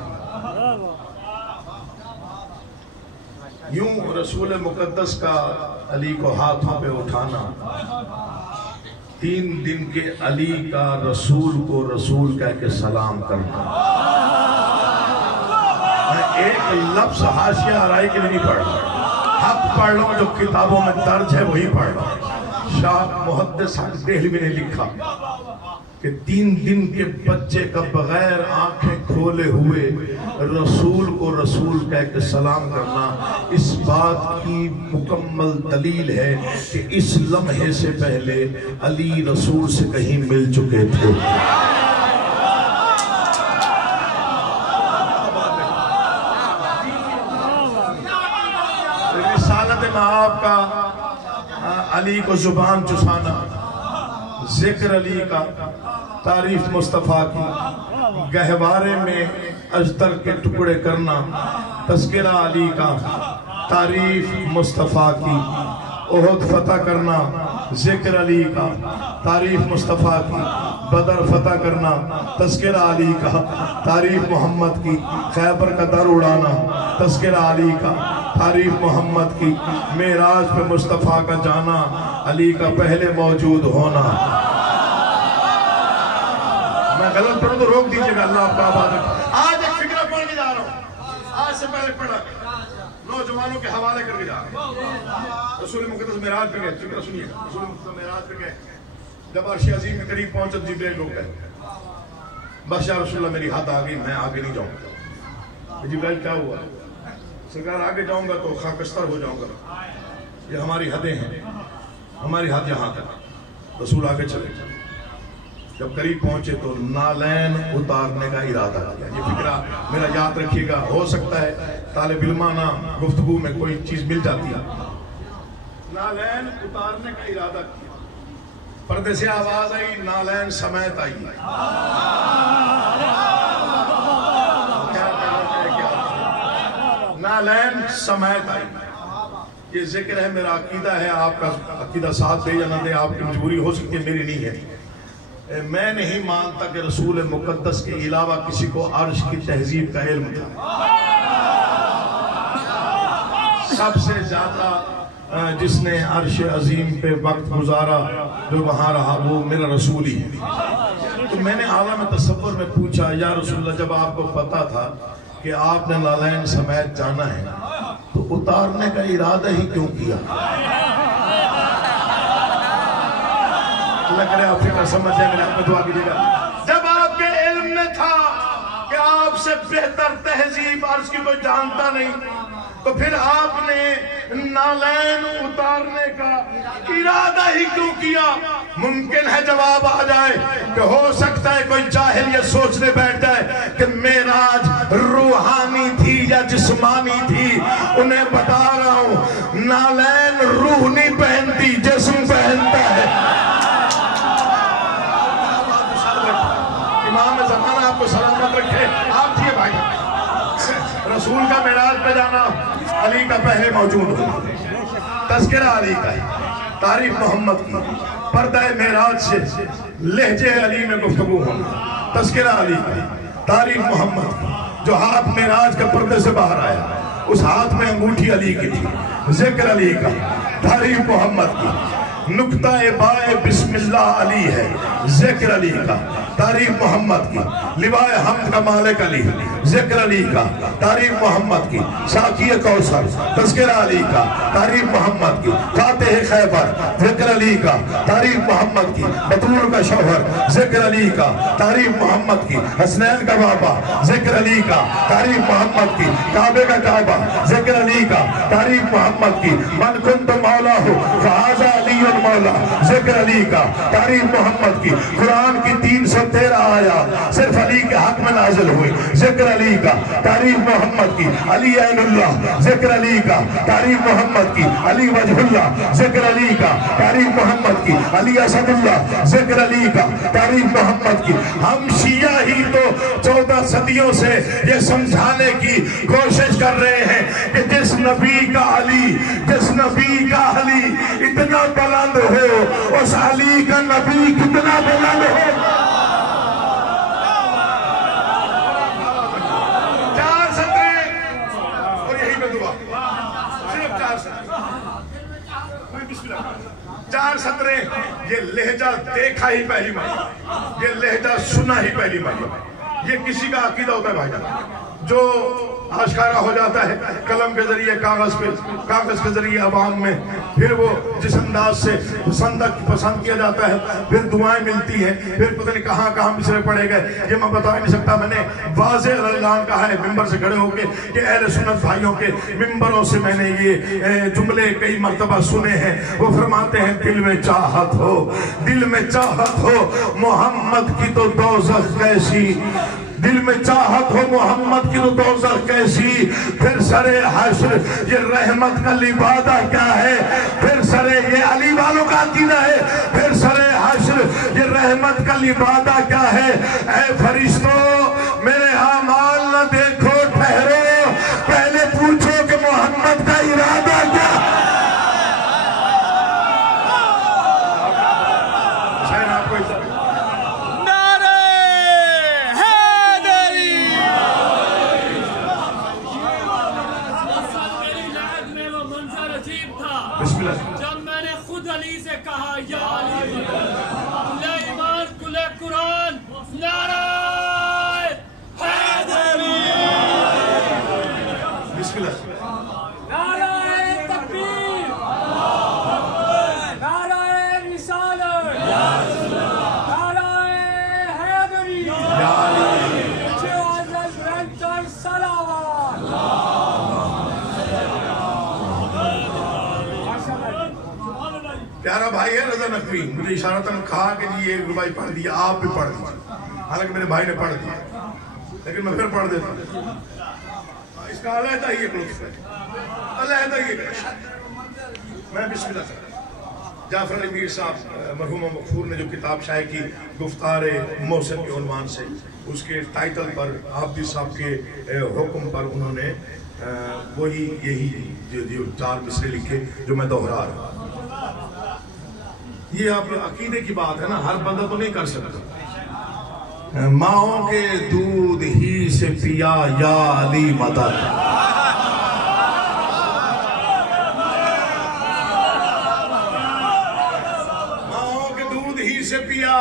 یوں رسول مقدس کا علی کو ہاتھوں پہ اٹھانا, 3 دن کے علی کا رسول کو رسول کہہ کے سلام کرنا. میں ایک لفظ حاشیہ آرائی کے لیے نہیں پڑھ رہا, حق پڑھ رہا ہوں, جو کتابوں میں درج ہے وہی پڑھ رہا ہوں. شاہ محدث حق دہلوی نے لکھا کہ 3 دن کے بچے کا بغیر آنکھیں کھولے ہوئے رسول کو رسول کہہ کے سلام کرنا اس بات کی مکمل دلیل ہے کہ اس لمحے سے پہلے علی رسول سے کہیں مل چکے تھے. رسالت میں آپ کا علی کو زبان چسانا, ذکر علی کا, تعریف مصطفیٰ کی, گہوارے میں اجتر کے ٹکڑے کرنا, تذکرہ علی کا, تعریف مصطفیٰ کی, احد فتح کرنا, ذکر علی کا, تعریف مصطفیٰ کی, بدر فتح کرنا, تذکرہ علی کا, تعریف محمد کی, خیبر کا در اڑانا, تذکرہ علی کا, تعریف محمد کی, معراج پہ مصطفیٰ کا جانا, علی کا پہلے موجود ہونا. میں غلط پڑھوں تو روک دیجئے گا, اللہ آپ کا آباد رکھے. آج ایک فکرہ پڑھ کے جا رہا ہوں, آج سے پہلے پڑھا نوجوانوں کے حوالے کر کے جا رہا ہوں. رسول مقدس معراج پہ گئے, فکرہ سنیے گا. رسول مقدس معراج پہ گئے, جب عرش عظیم کے قریب پہنچا جبریل روک گئے, بس یا رسول اللہ میری حد آگئی, میں آگے نہیں جاؤں گا. جبریل کیا ہوا؟ سرکار آگے جاؤں گا تو خاکستر ہو جاؤں گا, یہ ہماری حدیں ہیں, ہماری حد یہاں تک. رسول آگے چلے, جب قریب پہنچے تو نالین اتارنے کا ارادہ کیا. یہ فکرہ میرا یاد رکھیے گا, ہو سکتا ہے طالب علمانہ گفتگو میں کوئی چیز مل جاتی ہے. نالین اتارنے کا ارادہ کیا, پردے سے آواز آئی, نالین سمیت آئی. نالین سمیت آئی. یہ ذکر ہے, میرا عقیدہ ہے, آپ کا عقیدہ ساتھ دے یا نہ دے, آپ کی مجبوری ہو سکتی ہے, میری نہیں ہے. میں نہیں مانتا کہ رسول مقدس کے علاوہ کسی کو عرش کی تہذیب کا علم تھا. سب سے زیادہ جس نے عرش عظیم پہ وقت گزارا, جو وہاں رہا, وہ میرا رسول ہی ہے. تو میں نے عالم تصور میں پوچھا, یا رسول اللہ جب آپ کو پتا تھا کہ کہ آپ نے نالین سمیت جانا ہے تو اتارنے کا ارادہ ہی کیوں کیا؟ اللہ کرے آپ فکر سمجھ جائے، میرے آپ میں دعا کیجئے گا۔ جب آپ کے علم میں تھا کہ آپ سے بہتر تہذیب عرض کی کوئی جانتا نہیں، تو پھر آپ نے نالین اتارنے کا ارادہ ہی کیوں کیا؟ ممکن ہے جواب آ جائے کہ ہو سکتا ہے کوئی جاہل یہ سوچنے بیٹھ جائے کہ معراج روحانی تھی یا جسمانی تھی۔ انہیں بتا رہا ہوں نالین روح نہیں پہنتی، جسم پہنتا ہے۔ امام زمانہ آپ کو سلامت رکھے۔ آپ تھے بھائی، رسول کا معراج پہ جانا علی کا پہلے موجود ہو، تذکرہ علی کا ہے، تعریف محمد کی، پردہ معراج سے لہجے علی میں گفتگو ہونا، تذکرہ علی کا، تعریف محمد کی، جو ہاتھ معراج کا پردے سے باہر آیا، اس ہاتھ میں انگوٹھی علی کی تھی، ذکر علی کا، تعریف محمد کی، نکتہ بائے بسم اللہ علی ہے، ذکر علی کا، تعریف محمد کی، لوائے حمد کا مالک علی، ذکر علی کا، تعریف محمد کی، ساقی کوثر، تذکرہ علی کا، تعریف محمد کی، فاتح خیبر، ذکر علی کا، تعریف محمد کی، بطول کا شوہر، ذکر علی کا، تعریف محمد کی، حسنین کا بابا، ذکر علی کا، تعریف محمد کی، کعبے کا کعبہ، ذکر علی کا، تعریف محمد کی، من کنت مولا ہو فہذا علی مولا، ذکر علی کا، تعریف محمد کی، قرآن کی 313 آیات صرف علی کے حق میں نازل ہوئی، ذکر علی کا، تعریف محمد کی، علی عین اللہ، ذکر علی کا، تعریف محمد کی، علی وجہ اللہ، ذکر علی کا، تعریف محمد کی، علی اسد اللہ، ذکر علی کا، تعریف محمد کی۔ ہم شیعہ ہی تو 14 صدیوں سے یہ سمجھانے کی کوشش کر رہے ہیں کہ جس نبی کا علی، جس نبی کا علی اتنا بلند ہو، اس علی کا نبی کتنا بلند ہو۔ 4 سطریں اور یہی میں دعا، صرف 4 سطریں، 4 سطریں۔ یہ لہجہ دیکھا ہی پہلی بار، یہ لہجہ سنا ہی پہلی بار۔ یہ کسی کا عقیدہ ہوتا ہے بھائی جان، جو آشکارا ہو جاتا ہے قلم کے ذریعے کاغذ کے ذریعے عوام میں، پھر وہ جس انداز سے پسند کیا جاتا ہے، پھر دعائیں ملتی ہیں، پھر پتہ نہیں کہاں کہاں مصرے پڑے گئے، یہ میں بتا نہیں سکتا۔ میں نے واضح اعلان کہا ہے ممبر سے کھڑے ہو کے کہ اہل سنت بھائیوں کے ممبروں سے میں نے یہ جملے کئی مرتبہ سنے ہیں۔ وہ فرماتے ہیں دل میں چاہت ہو، دل میں چاہت ہو محمد کی تو دوزخ کیسی، دل میں چاہت ہو محمد کی تو دوزخ کیسی، پھر سرے حشر یہ رحمت کا لبادہ کیا ہے، پھر سرے یہ علی والوں کا عقیدہ ہے، پھر سرے حشر یہ رحمت کا لبادہ کیا ہے۔ اے فرشتوں میرے اعمال نہ دیکھو، ٹھہرو، پہلے پوچھو کہ محمد کا ارادہ کیا ہے۔ جب میں نے خود علی سے کہا یا علی کلے ایمان کلے قرآن نعرہ حیدری، بسم اللہ، نعرہ تکبیر، نعرہ رسالت، نعرہ حیدری، جوازت رنٹر صلوات۔ پیارا بھائی ہے رضا نقوی، مجھے اشارتاً کہا کہ یہ ایک ربائی پڑھ دیا، آپ بھی پڑھ دیجیے، حالانکہ میرے بھائی نے پڑھ دیا لیکن میں پھر پڑھ دیتا ہوں۔ اس کا علیحدہ ہی ایک لطف ہے، علیحدہ ہی ایک لطف ہے۔ میں بسم اللہ کرتا جعفر علی میر صاحب مرحوم مغفور نے جو کتاب شائع کی گفتار محسن کے عنوان سے، اس کے ٹائٹل پر عابدی صاحب کے حکم پر انہوں نے وہی یہی جو 4 مصرے لکھے جو میں دہرا رہا ہوں۔ یہ آپ عقیدے کی بات ہے نا، ہر بندہ تو نہیں کر سکتا۔ ماؤں کے دودھ ہی سے پیا یا علی مدد، ماؤں کے دودھ ہی سے پیا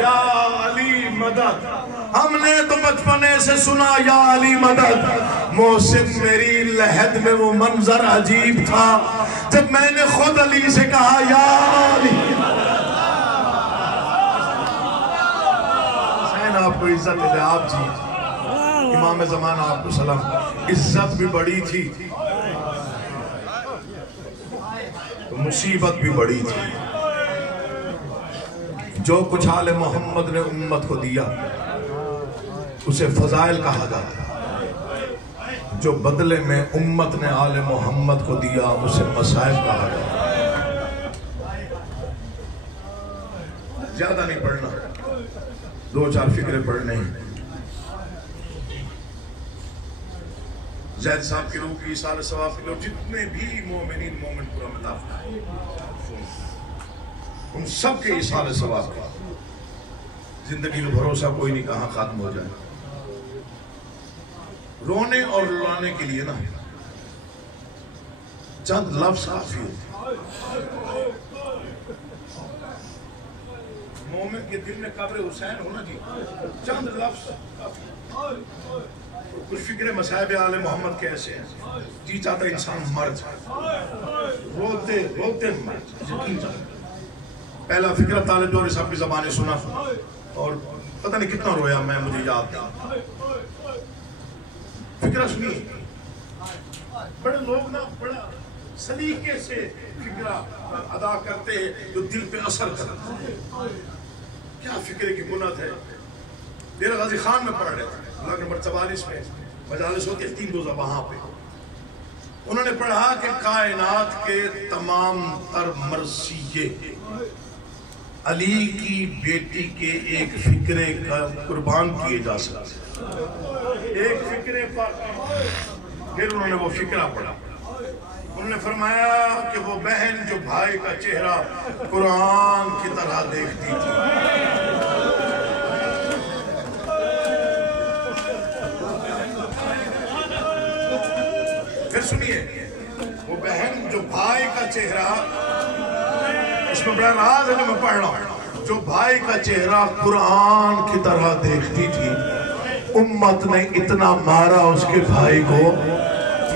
یا علی مدد، ہم نے تو بچپنے سے سنا یا علی مدد. محسن میری لحد میں وہ منظر عجیب تھا جب میں نے خود علی سے کہا یا علی. حسین آپ کو عزت ملے. آپ جی امام زمان آپ کو سلام. عزت بھی بڑی تھی تو مصیبت بھی بڑی تھی. جو کچھ آل محمد نے امت کو دیا اسے فضائل کہا جاتا ہے. جو بدلے میں امت نے آل محمد کو دیا اسے مصائب کہا جاتا ہے. زیادہ نہیں پڑھنا, 2-4 فکرے پڑھنے ہیں. زید صاحب کی روح کی ایصال ثواب کے لوگ جتنے بھی مومنین مومن پورا مطابق ان سب کے ایصال ثواب کا زندگی کا بھروسہ کوئی نہیں کہاں ختم ہو جائے. رونے اور رلانے کے لیے نا چند لفظ کافی ہوتے. مومن کے دل میں قبر حسین ہونا جی چند لفظ کافی. کچھ فکر مصائب آل محمد کیسے ہیں جی چاہتا انسان مر جائے, روتے روتے مر جائے. پہلا فکرہ طالب جوہری صاحب کی زبانیں سنا اور پتہ نہیں کتنا رویا میں, مجھے یاد نہیں. فکرہ سنیے. بڑے لوگ نا بڑا سلیقے سے فکرہ ادا کرتے ہیں جو دل پہ اثر کرتا ہے. کیا فکرے کی بنیاد ہے. ڈیرہ غازی خان میں پڑھ رہے تھے, بلاک نمبر 44 میں مجالس ہوتی ہے 3 روزہ وہاں پہ. انہوں نے پڑھا کہ کائنات کے تمام تر مرثیے علی کی بیٹی کے ایک فکرے کا قربان کیے جا سکتے. ایک فکرے پر پھر انہوں نے وہ فکرہ پڑھا. انہوں نے فرمایا کہ وہ بہن جو بھائی کا چہرہ قرآن کی طرح دیکھتی تھی. پھر سنیے, وہ بہن جو بھائی کا چہرہ, اس میں بڑا راز ہے جو میں پڑھ رہا ہوں, جو بھائی کا چہرہ قرآن کی طرح دیکھتی تھی. امت نے اتنا مارا اس کے بھائی کو,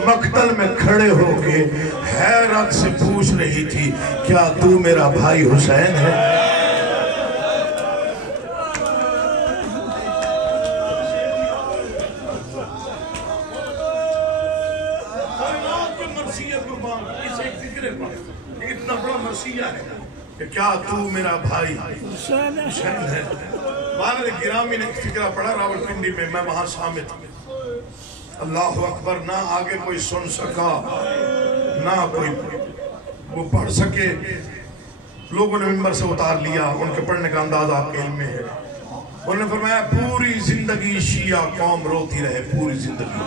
مقتل میں کھڑے ہو کے حیرت سے پوچھ رہی تھی کیا تو میرا بھائی حسین ہے. اتنا بڑا مرثیہ ہے کہ کیا تو میرا بھائی حسین ہے. والد گرامی نے فکرہ پڑھا راول پنڈی میں, میں وہاں شامل ہوں. اللہ اکبر, نہ آگے کوئی سن سکا نہ کوئی وہ پڑھ سکے. لوگوں نے ممبر سے اتار لیا. ان کے پڑھنے کا انداز آپ کے علم میں ہے. انہوں نے فرمایا پوری زندگی شیعہ قوم روتی رہے, پوری زندگی.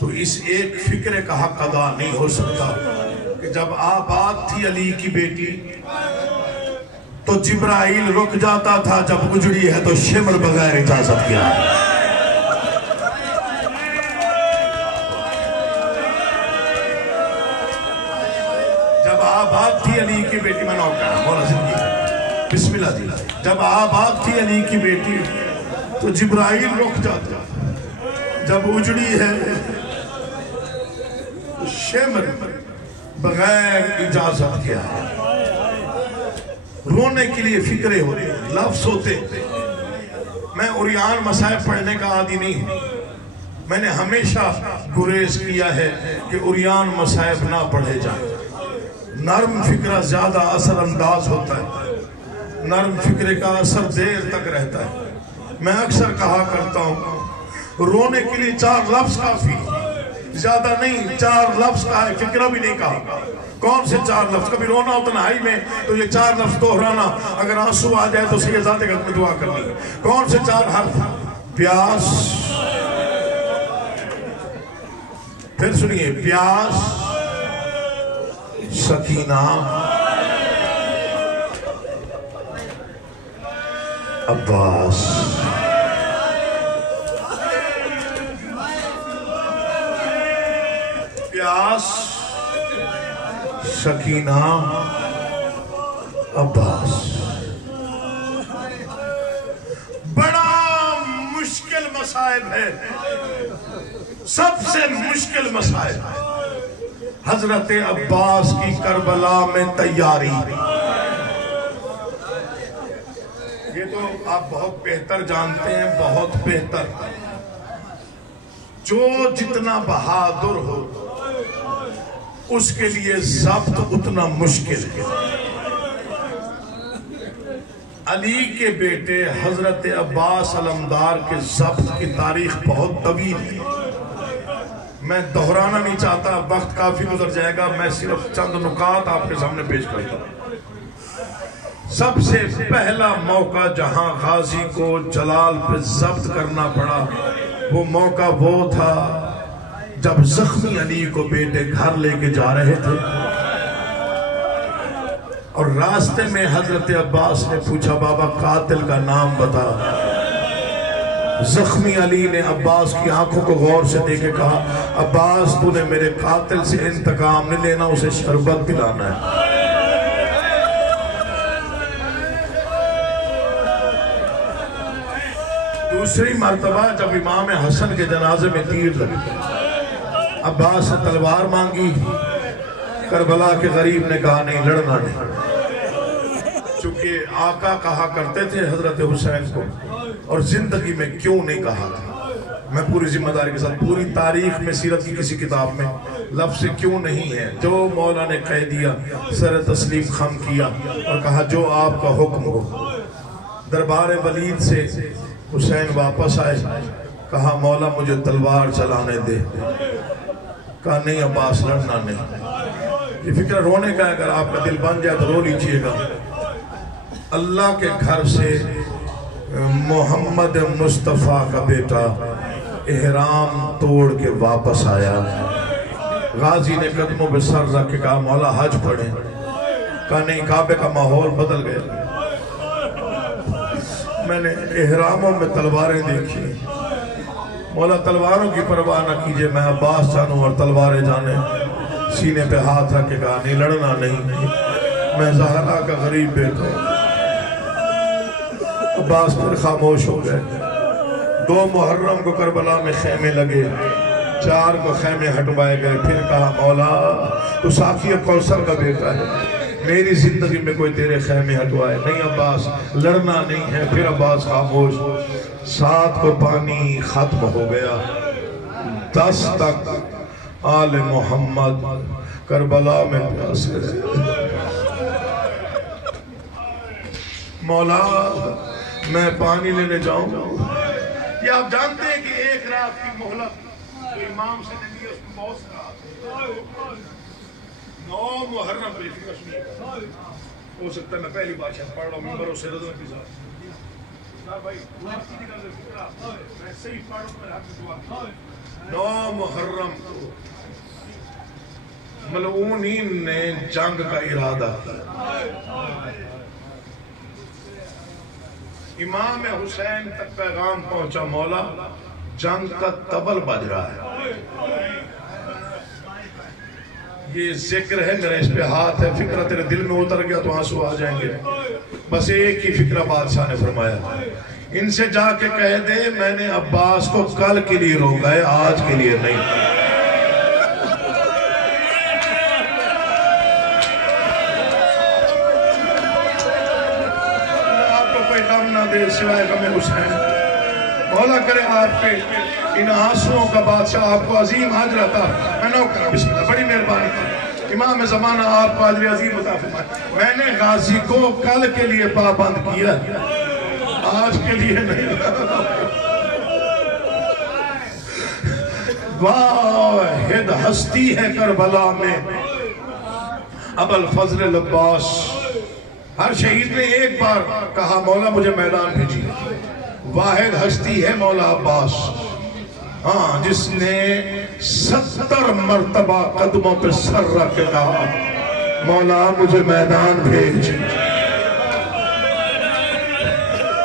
تو اس ایک فکرے کا حق ادا نہیں ہو سکتا کہ جب آباد تھی علی کی بیٹی تو جبرائیل رک جاتا تھا, جب اجڑی ہے تو شمر بغیر اجازت کیا. جب آباد تھی علی کی بیٹی, میں نوٹ کرنا مولا زندگی بسم اللہ جی, جب آباد تھی علی کی بیٹی تو جبرائیل رک جاتا, جب اجڑی ہے تو شمر بغیر اجازت کیا ہے. رونے کے لیے فکرے ہوتے, لفظ ہوتے. میں عریان مصائب پڑھنے کا عادی نہیں ہوں. میں نے ہمیشہ گریز کیا ہے کہ عریان مصائب نہ پڑھے جائیں. نرم فکرہ زیادہ اثر انداز ہوتا ہے, نرم فکرے کا اثر دیر تک رہتا ہے. میں اکثر کہا کرتا ہوں رونے کے لیے 4 لفظ کافی, زیادہ نہیں. 4 لفظ کہا ہے, فکرہ بھی نہیں کہا. کون سے 4 لفظ؟ کبھی رونا ہو تنہائی میں تو یہ 4 لفظ دہرانا, اگر آنسو آ جائے تو سید ذات اقدس میں دعا کرنی. کون سے 4 حرف؟ پیاس, پھر سنیے, پیاس, سکینہ, عباس. پیاس, سکینہ, عباس. بڑا مصائب ہے، سب سے مشکل مصائب حضرت عباس کی کربلا میں تیاری۔ یہ تو آپ بہت بہتر جانتے ہیں، بہت بہتر۔ جو جتنا بہادر ہو اس کے لیے ضبط اتنا مشکل ہے۔ علی کے بیٹے حضرت عباس علمدار کے ضبط کی تاریخ بہت طویل ہے، میں دہرانا نہیں چاہتا، وقت کافی گزر جائے گا، میں صرف چند نکات آپ کے سامنے پیش کرتا ہوں۔ سب سے پہلا موقع جہاں غازی کو جلال پہ ضبط کرنا پڑا، وہ موقع وہ تھا جب زخمی علی کو بیٹے گھر لے کے جا رہے تھے، اور راستے میں حضرت عباس نے پوچھا بابا قاتل کا نام بتا۔ زخمی علی نے عباس کی آنکھوں کو غور سے دیکھ کہا عباس تو نے میرے قاتل سے انتقام نہیں لینا، اسے شربت پلانا ہے۔ دوسری مرتبہ جب امام حسن کے جنازے میں تیر لگے، عباس نے تلوار مانگی، کربلا کے غریب نے کہا نہیں، لڑنا نہیں۔ چونکہ آقا کہا کرتے تھے حضرت حسین کو، اور زندگی میں کیوں نہیں کہا تھا، میں پوری ذمہ داری کے ساتھ پوری تاریخ میں سیرت کی کسی کتاب میں لفظ کیوں نہیں ہے، جو مولا نے کہہ دیا سر تسلیم خم کیا اور کہا جو آپ کا حکم ہو۔ دربار ولید سے حسین واپس آئے، کہا مولا مجھے تلوار چلانے دے، کہا نہیں عباس لڑنا نہیں۔ یہ فکر رونے کا ہے، اگر آپ کا دل بن جائے تو رو لیجئے گا۔ اللہ کے گھر سے محمد مصطفیٰ کا بیٹا احرام توڑ کے واپس آیا، غازی نے قدموں پہ سر رکھ کے کہا مولا حج پڑھیں، کہا نہیں کعبے کا ماحول بدل گیا، میں نے احراموں میں تلواریں دیکھی، مولا تلواروں کی پرواہ نہ کیجئے، میں عباس جانوں اور تلواریں جانے۔ سینے پہ ہاتھ رکھ کے کہا نہیں لڑنا نہیں، میں زہرا کا غریب بیٹا ہوں۔ عباس پھر خاموش ہو گئے۔ 2 محرم کو کربلا میں خیمے لگے، 4 کو خیمے ہٹوائے گئے، پھر کہا مولا تو ساقی کوثر کا بیٹا ہے، میری زندگی میں کوئی تیرے خیمے ہٹوائے نہیں، عباس لڑنا نہیں ہے۔ پھر عباس خاموش۔ 7 کو پانی ختم ہو گیا، 10 تک آل محمد کربلا میں پیاسے رہے۔ مولا میں پانی لینے جاؤں، یہ آپ جانتے ہیں کہ 1 رات کی مہلت جو امام سے نہیں ہے اس کو بہت سکھا 9 محرم پہ کشمیر ہو سکتا ہے میں پہلی بار شاید پڑھ رہا ہوں ممبر و سیرت نبی صاحب بھائی میں صحیح پڑھ رہا ہوں۔ 9 محرم کو ملعونین نے جنگ کا ارادہ کیا، امام حسین تک پیغام پہنچا مولا جنگ کا طبل بج رہا ہے، یہ ذکر ہے میرے اس پہ ہاتھ ہے، فکرہ تیرے دل میں اتر گیا تو آنسو آ جائیں گے، بس ایک ہی فکرہ بادشاہ نے فرمایا ان سے جا کے کہہ دے میں نے عباس کو کل کے لیے روکا ہے، آج کے لیے نہیں۔ دے سوائے غم حسین، مولا کرے آپ کے ان آنسوؤں کا بادشاہ آپ کو عظیم حج رہتا۔ میں نوکرہ بسم اللہ، بڑی مہربانی امام زمانہ آپ کو حاضر عظیم عطا فرمائے، میں نے غازی کو کل کے لیے پابند کیا، آج کے لیے نہیں۔ واحد ہستی ہے کربلا میں ابو الفضل العباس، ہر شہید نے ایک بار کہا مولا مجھے میدان بھیجی، واحد ہستی ہے مولا عباس، ہاں جس نے 70 مرتبہ قدموں پہ سر رکھ کے کہا مولا مجھے میدان بھیج۔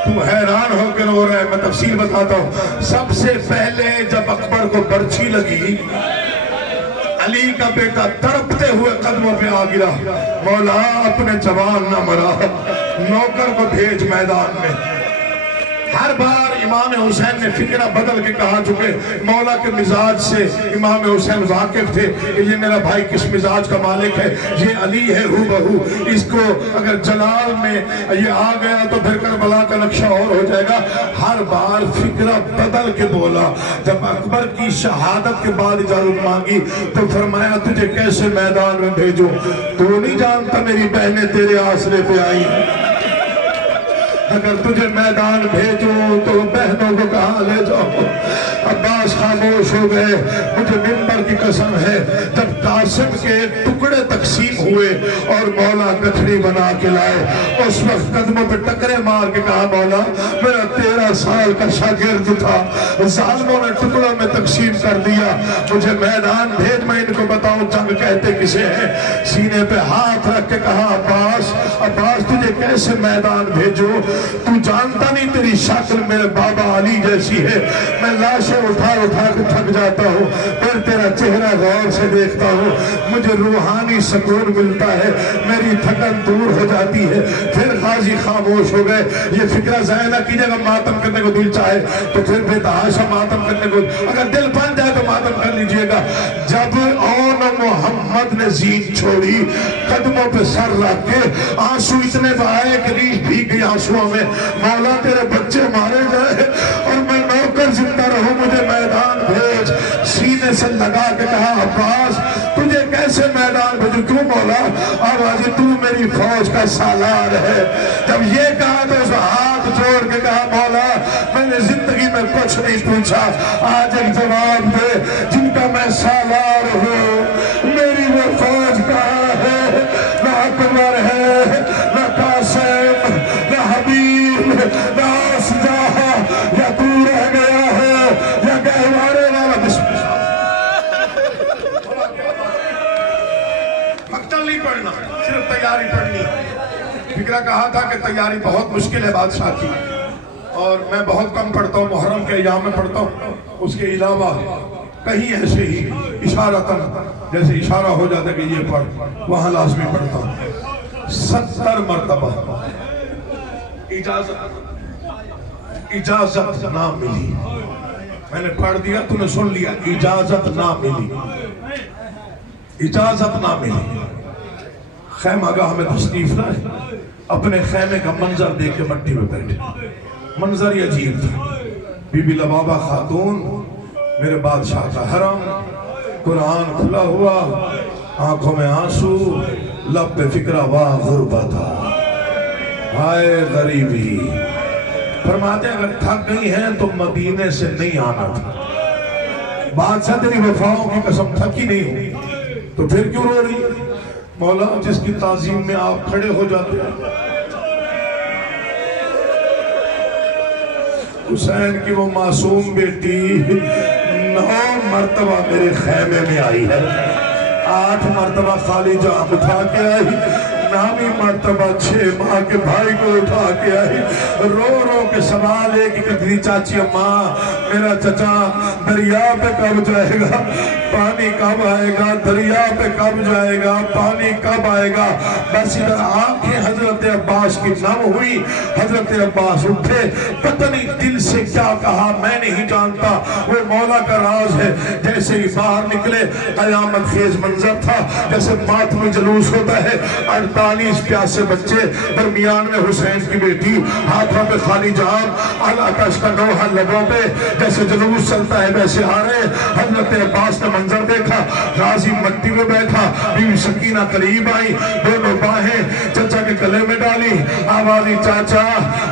تو حیران ہو کے رو رہا ہے، میں تفصیل بتاتا ہوں۔ سب سے پہلے جب اکبر کو برچھی لگی، علی کا بیٹا تڑپتے ہوئے قدموں پہ آ گرا، مولا اپنے جوان نہ مرا، نوکر کو بھیج میدان میں۔ ہر بار امام حسین نے فکرہ بدل کے کہا، چکے مولا کے مزاج سے امام حسین واقف تھے کہ یہ میرا بھائی کس مزاج کا مالک ہے، یہ علی ہے ہو بہو، اس کو اگر جلال میں یہ آ گیا تو پھر کربلا کا نقشہ اور ہو جائے گا۔ ہر بار فکرہ بدل کے بولا۔ جب اکبر کی شہادت کے بعد اجازت مانگی تو فرمایا تجھے کیسے میدان میں بھیجوں، تو نہیں جانتا میری بہنیں تیرے آسرے پہ آئی، اگر تجھے میدان بھیجوں تو بہنوں کو کہاں لے جاؤ۔ عباس خاموش ہو گئے۔ مجھے منبر کی قسم ہے جب قاسم کے ٹکڑے تقسیم ہوئے اور مولا گٹھڑی بنا کے لائے، اس وقت قدموں پہ ٹکرے مار کے کہا مولا میرا 13 سال کا شاگرد تھا، ظالموں نے ٹکڑوں میں تقسیم کر دیا، مجھے میدان بھیج، میں ان کو بتاؤں جنگ کہتے کسے ہیں۔ سینے پہ ہاتھ رکھ کے کہا عباس تجھے کیسے میدان بھیجو، تو جانتا نہیں تیری شکل میرے بابا علی جیسی ہے، میں لاشیں اٹھا کے تھک جاتا ہوں، پھر تیرا چہرہ غور سے دیکھتا ہوں، مجھے روحانی سکون ملتا ہے، میری تھکن دور ہو جاتی ہے۔ پھر غازی خاموش ہو گئے۔ یہ فکرہ ضائع نہ کیجئے گا، ماتم کرنے کو دل چاہے تو پھر بے تحاشا ماتم کرنے کو، اگر دل بن جائے تو ماتم کر لیجئے گا۔ جب اون محمد نے زین چھوڑی، قدموں پہ سر رکھ کے آنسو اتنے بہائے کہ ریش بھیگ گئی آنسووں میں، مولا تیرے بچے مارے گئے اور میں نوکر زندہ رہوں، مجھے میدان بھیج۔ سینے سے لگا کے کہا عباس تجھے کیسے میدان بھیجوں، کیوں مولا؟ آوازی تو میری فوج کا سالار ہے۔ جب یہ کہا تو اس ہاتھ جوڑ کے کہا مولا میں نے زندگی میں کچھ نہیں پوچھا، آج ایک جواب دے جن کا میں سالار ہوں، میری وہ فوج کہاں ہے؟ نہ اکبر ہے، نہ قاسم، نہ حبیب، نہ اسجاہ، یا تو رہ گیا ہے یا گہوارے والا۔ بسم مقتل نہیں پڑھنا، صرف تیاری پڑھنی۔ فکرہ کہا تھا کہ تیاری بہت مشکل ہے بادشاہ کی، اور میں بہت کم پڑھتا ہوں، محرم کے ایام میں پڑھتا ہوں، اس کے علاوہ کہیں ایسے ہی اشارتاً جیسے اشارہ ہو جاتا ہے کہ یہ پڑھ، وہاں لازمی پڑھتا ہوں۔ 70 مرتبہ اجازت نہ ملی، میں نے پڑھ دیا تو نے سن لیا، اجازت نہ ملی، اجازت نہ ملی۔ خیمہ گاہ میں تشریف لائے، اپنے خیمے کا منظر دیکھ کے مٹی میں بیٹھے، منظر یہ عجیب تھا۔ بی بی لبابہ خاتون، میرے بادشاہ کا حرم، قرآن کھلا ہوا، آنکھوں میں آنسو، لب پہ فکرہ واہ غربت، ہائے غریبی۔ فرماتے ہیں اگر تھک گئی ہیں تو مدینے سے نہیں آنا تھا، بادشاہ تیری وفاؤں کی قسم تھکی نہیں ہوئی تو پھر کیوں رو رہی؟ مولا جس کی تعظیم میں آپ کھڑے ہو جاتے ہیں، حسین کی وہ معصوم بیٹی 9 مرتبہ میرے خیمے میں آئی ہے، 8 مرتبہ خالی جام اٹھا کے آئی، 9ویں مرتبہ 6 ماہ کے بھائی کو اٹھا کے آئی، رو رو کے سوال ہے کہ کتنی چاچی اماں میرا چچا دریا پہ کب جائے گا، پانی کب آئے گا، دریا پہ کب جائے گا، پانی کب آئے گا۔ بس ادھر آنکھیں حضرت عباس کی نم ہوئی، حضرت عباس اٹھے، پتہ نہیں دل سے کیا کہا میں نہیں جانتا، وہ مولا کا راز ہے۔ جیسے ہی باہر نکلے قیامت خیز منظر تھا، جیسے ماتمی جلوس ہوتا ہے، 48 پیاسے بچے، درمیان میں حسین کی بیٹی، ہاتھوں پہ خالی جام، آتش کا نوحہ لبوں پہ، جیسے جلوس چلتا ہے ویسے آ رہے۔ حضرت عباس نے منظر دیکھا، غازی مٹی میں بیٹھا، بیوی سکینہ قریب آئی، دونوں باہیں چچا کے گلے میں ڈالی، آوازی چاچا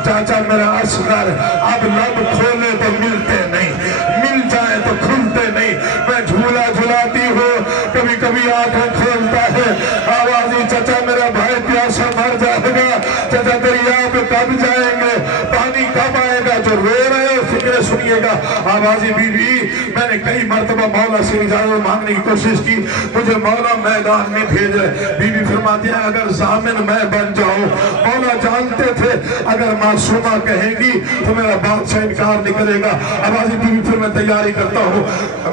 چاچا میرا اصغر، اب لب کھولے تو ملتے نہیں، مل جائے تو کھلتے نہیں، میں جھولا جھلاتی ہوں، کبھی کبھی آنکھیں کھولتا ہے، آوازی چچا میرا بھائی پیاسا مر جائے گا، چچا دریا پہ کب جائیں گے، پانی کب آئے گا، جو رو رہے ہو فکرے سنیے گا۔ آوازی بی بی میں نے کئی مرتبہ مولا سے اجازت مانگنے کی کوشش کی، مجھے مولا میدان میں بھیج رہے۔ بی بی فرماتی ہیں اگر ضامن میں بن جاؤں، مولا جانتے تھے اگر معصومہ کہیں گی تو میرا بادشاہ انکار نہیں کرے گا۔ آوازی بی بی پھر میں تیاری کرتا ہوں،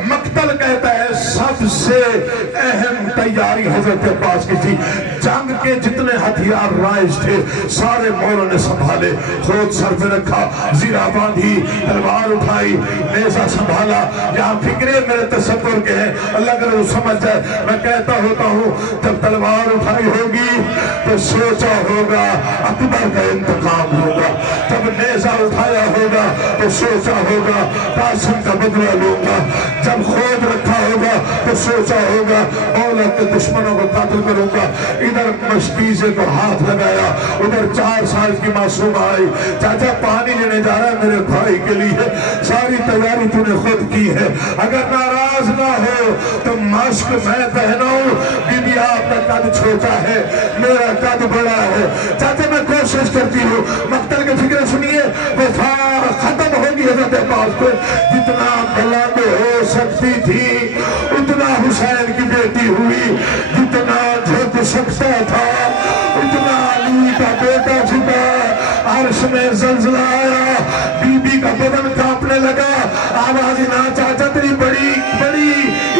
مقتل کہتا ہے سب سے اہم تیاری حضرت عباس کی تھی. جنگ کے جتنے ہتھیار رائج تھے سارے مولا نے سنبھالے. خود سر پہ رکھا, زیرہ باندھی, تلوار اٹھائی, نیزہ سنبھالا. یہاں فکرے میرے تصور کے ہیں, اللہ کرے وہ سمجھ جائے. میں کہتا ہوتا ہوں جب تلوار اٹھائی ہوگی تو سوچا ہوگا اکبر کا انتقام ہوگا. جب نیزہ اٹھایا ہوگا تو سوچا ہوگا قاسم کا بدلہ لوں گا. جب خود رکھا ہوگا تو سوچا ہوگا مولا کے دشمنوں کو قتل کروں گا. ادھر مشکیزے کو ہاتھ لگایا, ادھر 4 سال کی معصوم آئی, چاچا پانی لینے جا رہا ہے میرے بھائی کے لیے. ساری تیاری تو نے خود کی ہے, اگر ناراض نہ ہو تو مشق میں پہناؤں. بی بی آپ کا قد چھوٹا ہے, میرا قد بڑا ہے. چاچا میں کوشش کرتی ہوں. مقتل کے فکر سنیے, وفا ختم ہوگی حضرت عباس کو. جتنا بلند ہو سکتی تھی اتنا حسین کی بیٹی ہوئی, جتنا جھک سکتا تھا اتنا علی کا بیٹا جھکا. عرش میں زلزلہ آیا, بی بی کا بدن کانپنے لگا. آواز نہ چاچا تیری بڑی بڑی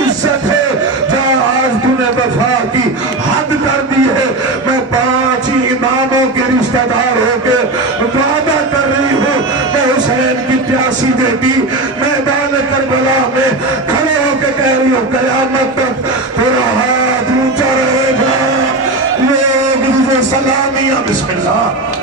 عزت ہے, جا آج تو نے وفا کی حد کر دی ہے. میں 5 اماموں کے رشتہ دار ہو کے وعدہ کر رہی ہوں, میں حسین کی پیاسی بیٹی میدان کربلا میں کھڑے ہو کے کہہ رہی ہوں قیامت تک تیرا ہاتھ اونچا رہے گا. لوگ مجھے سلامیاں. بسم اللہ.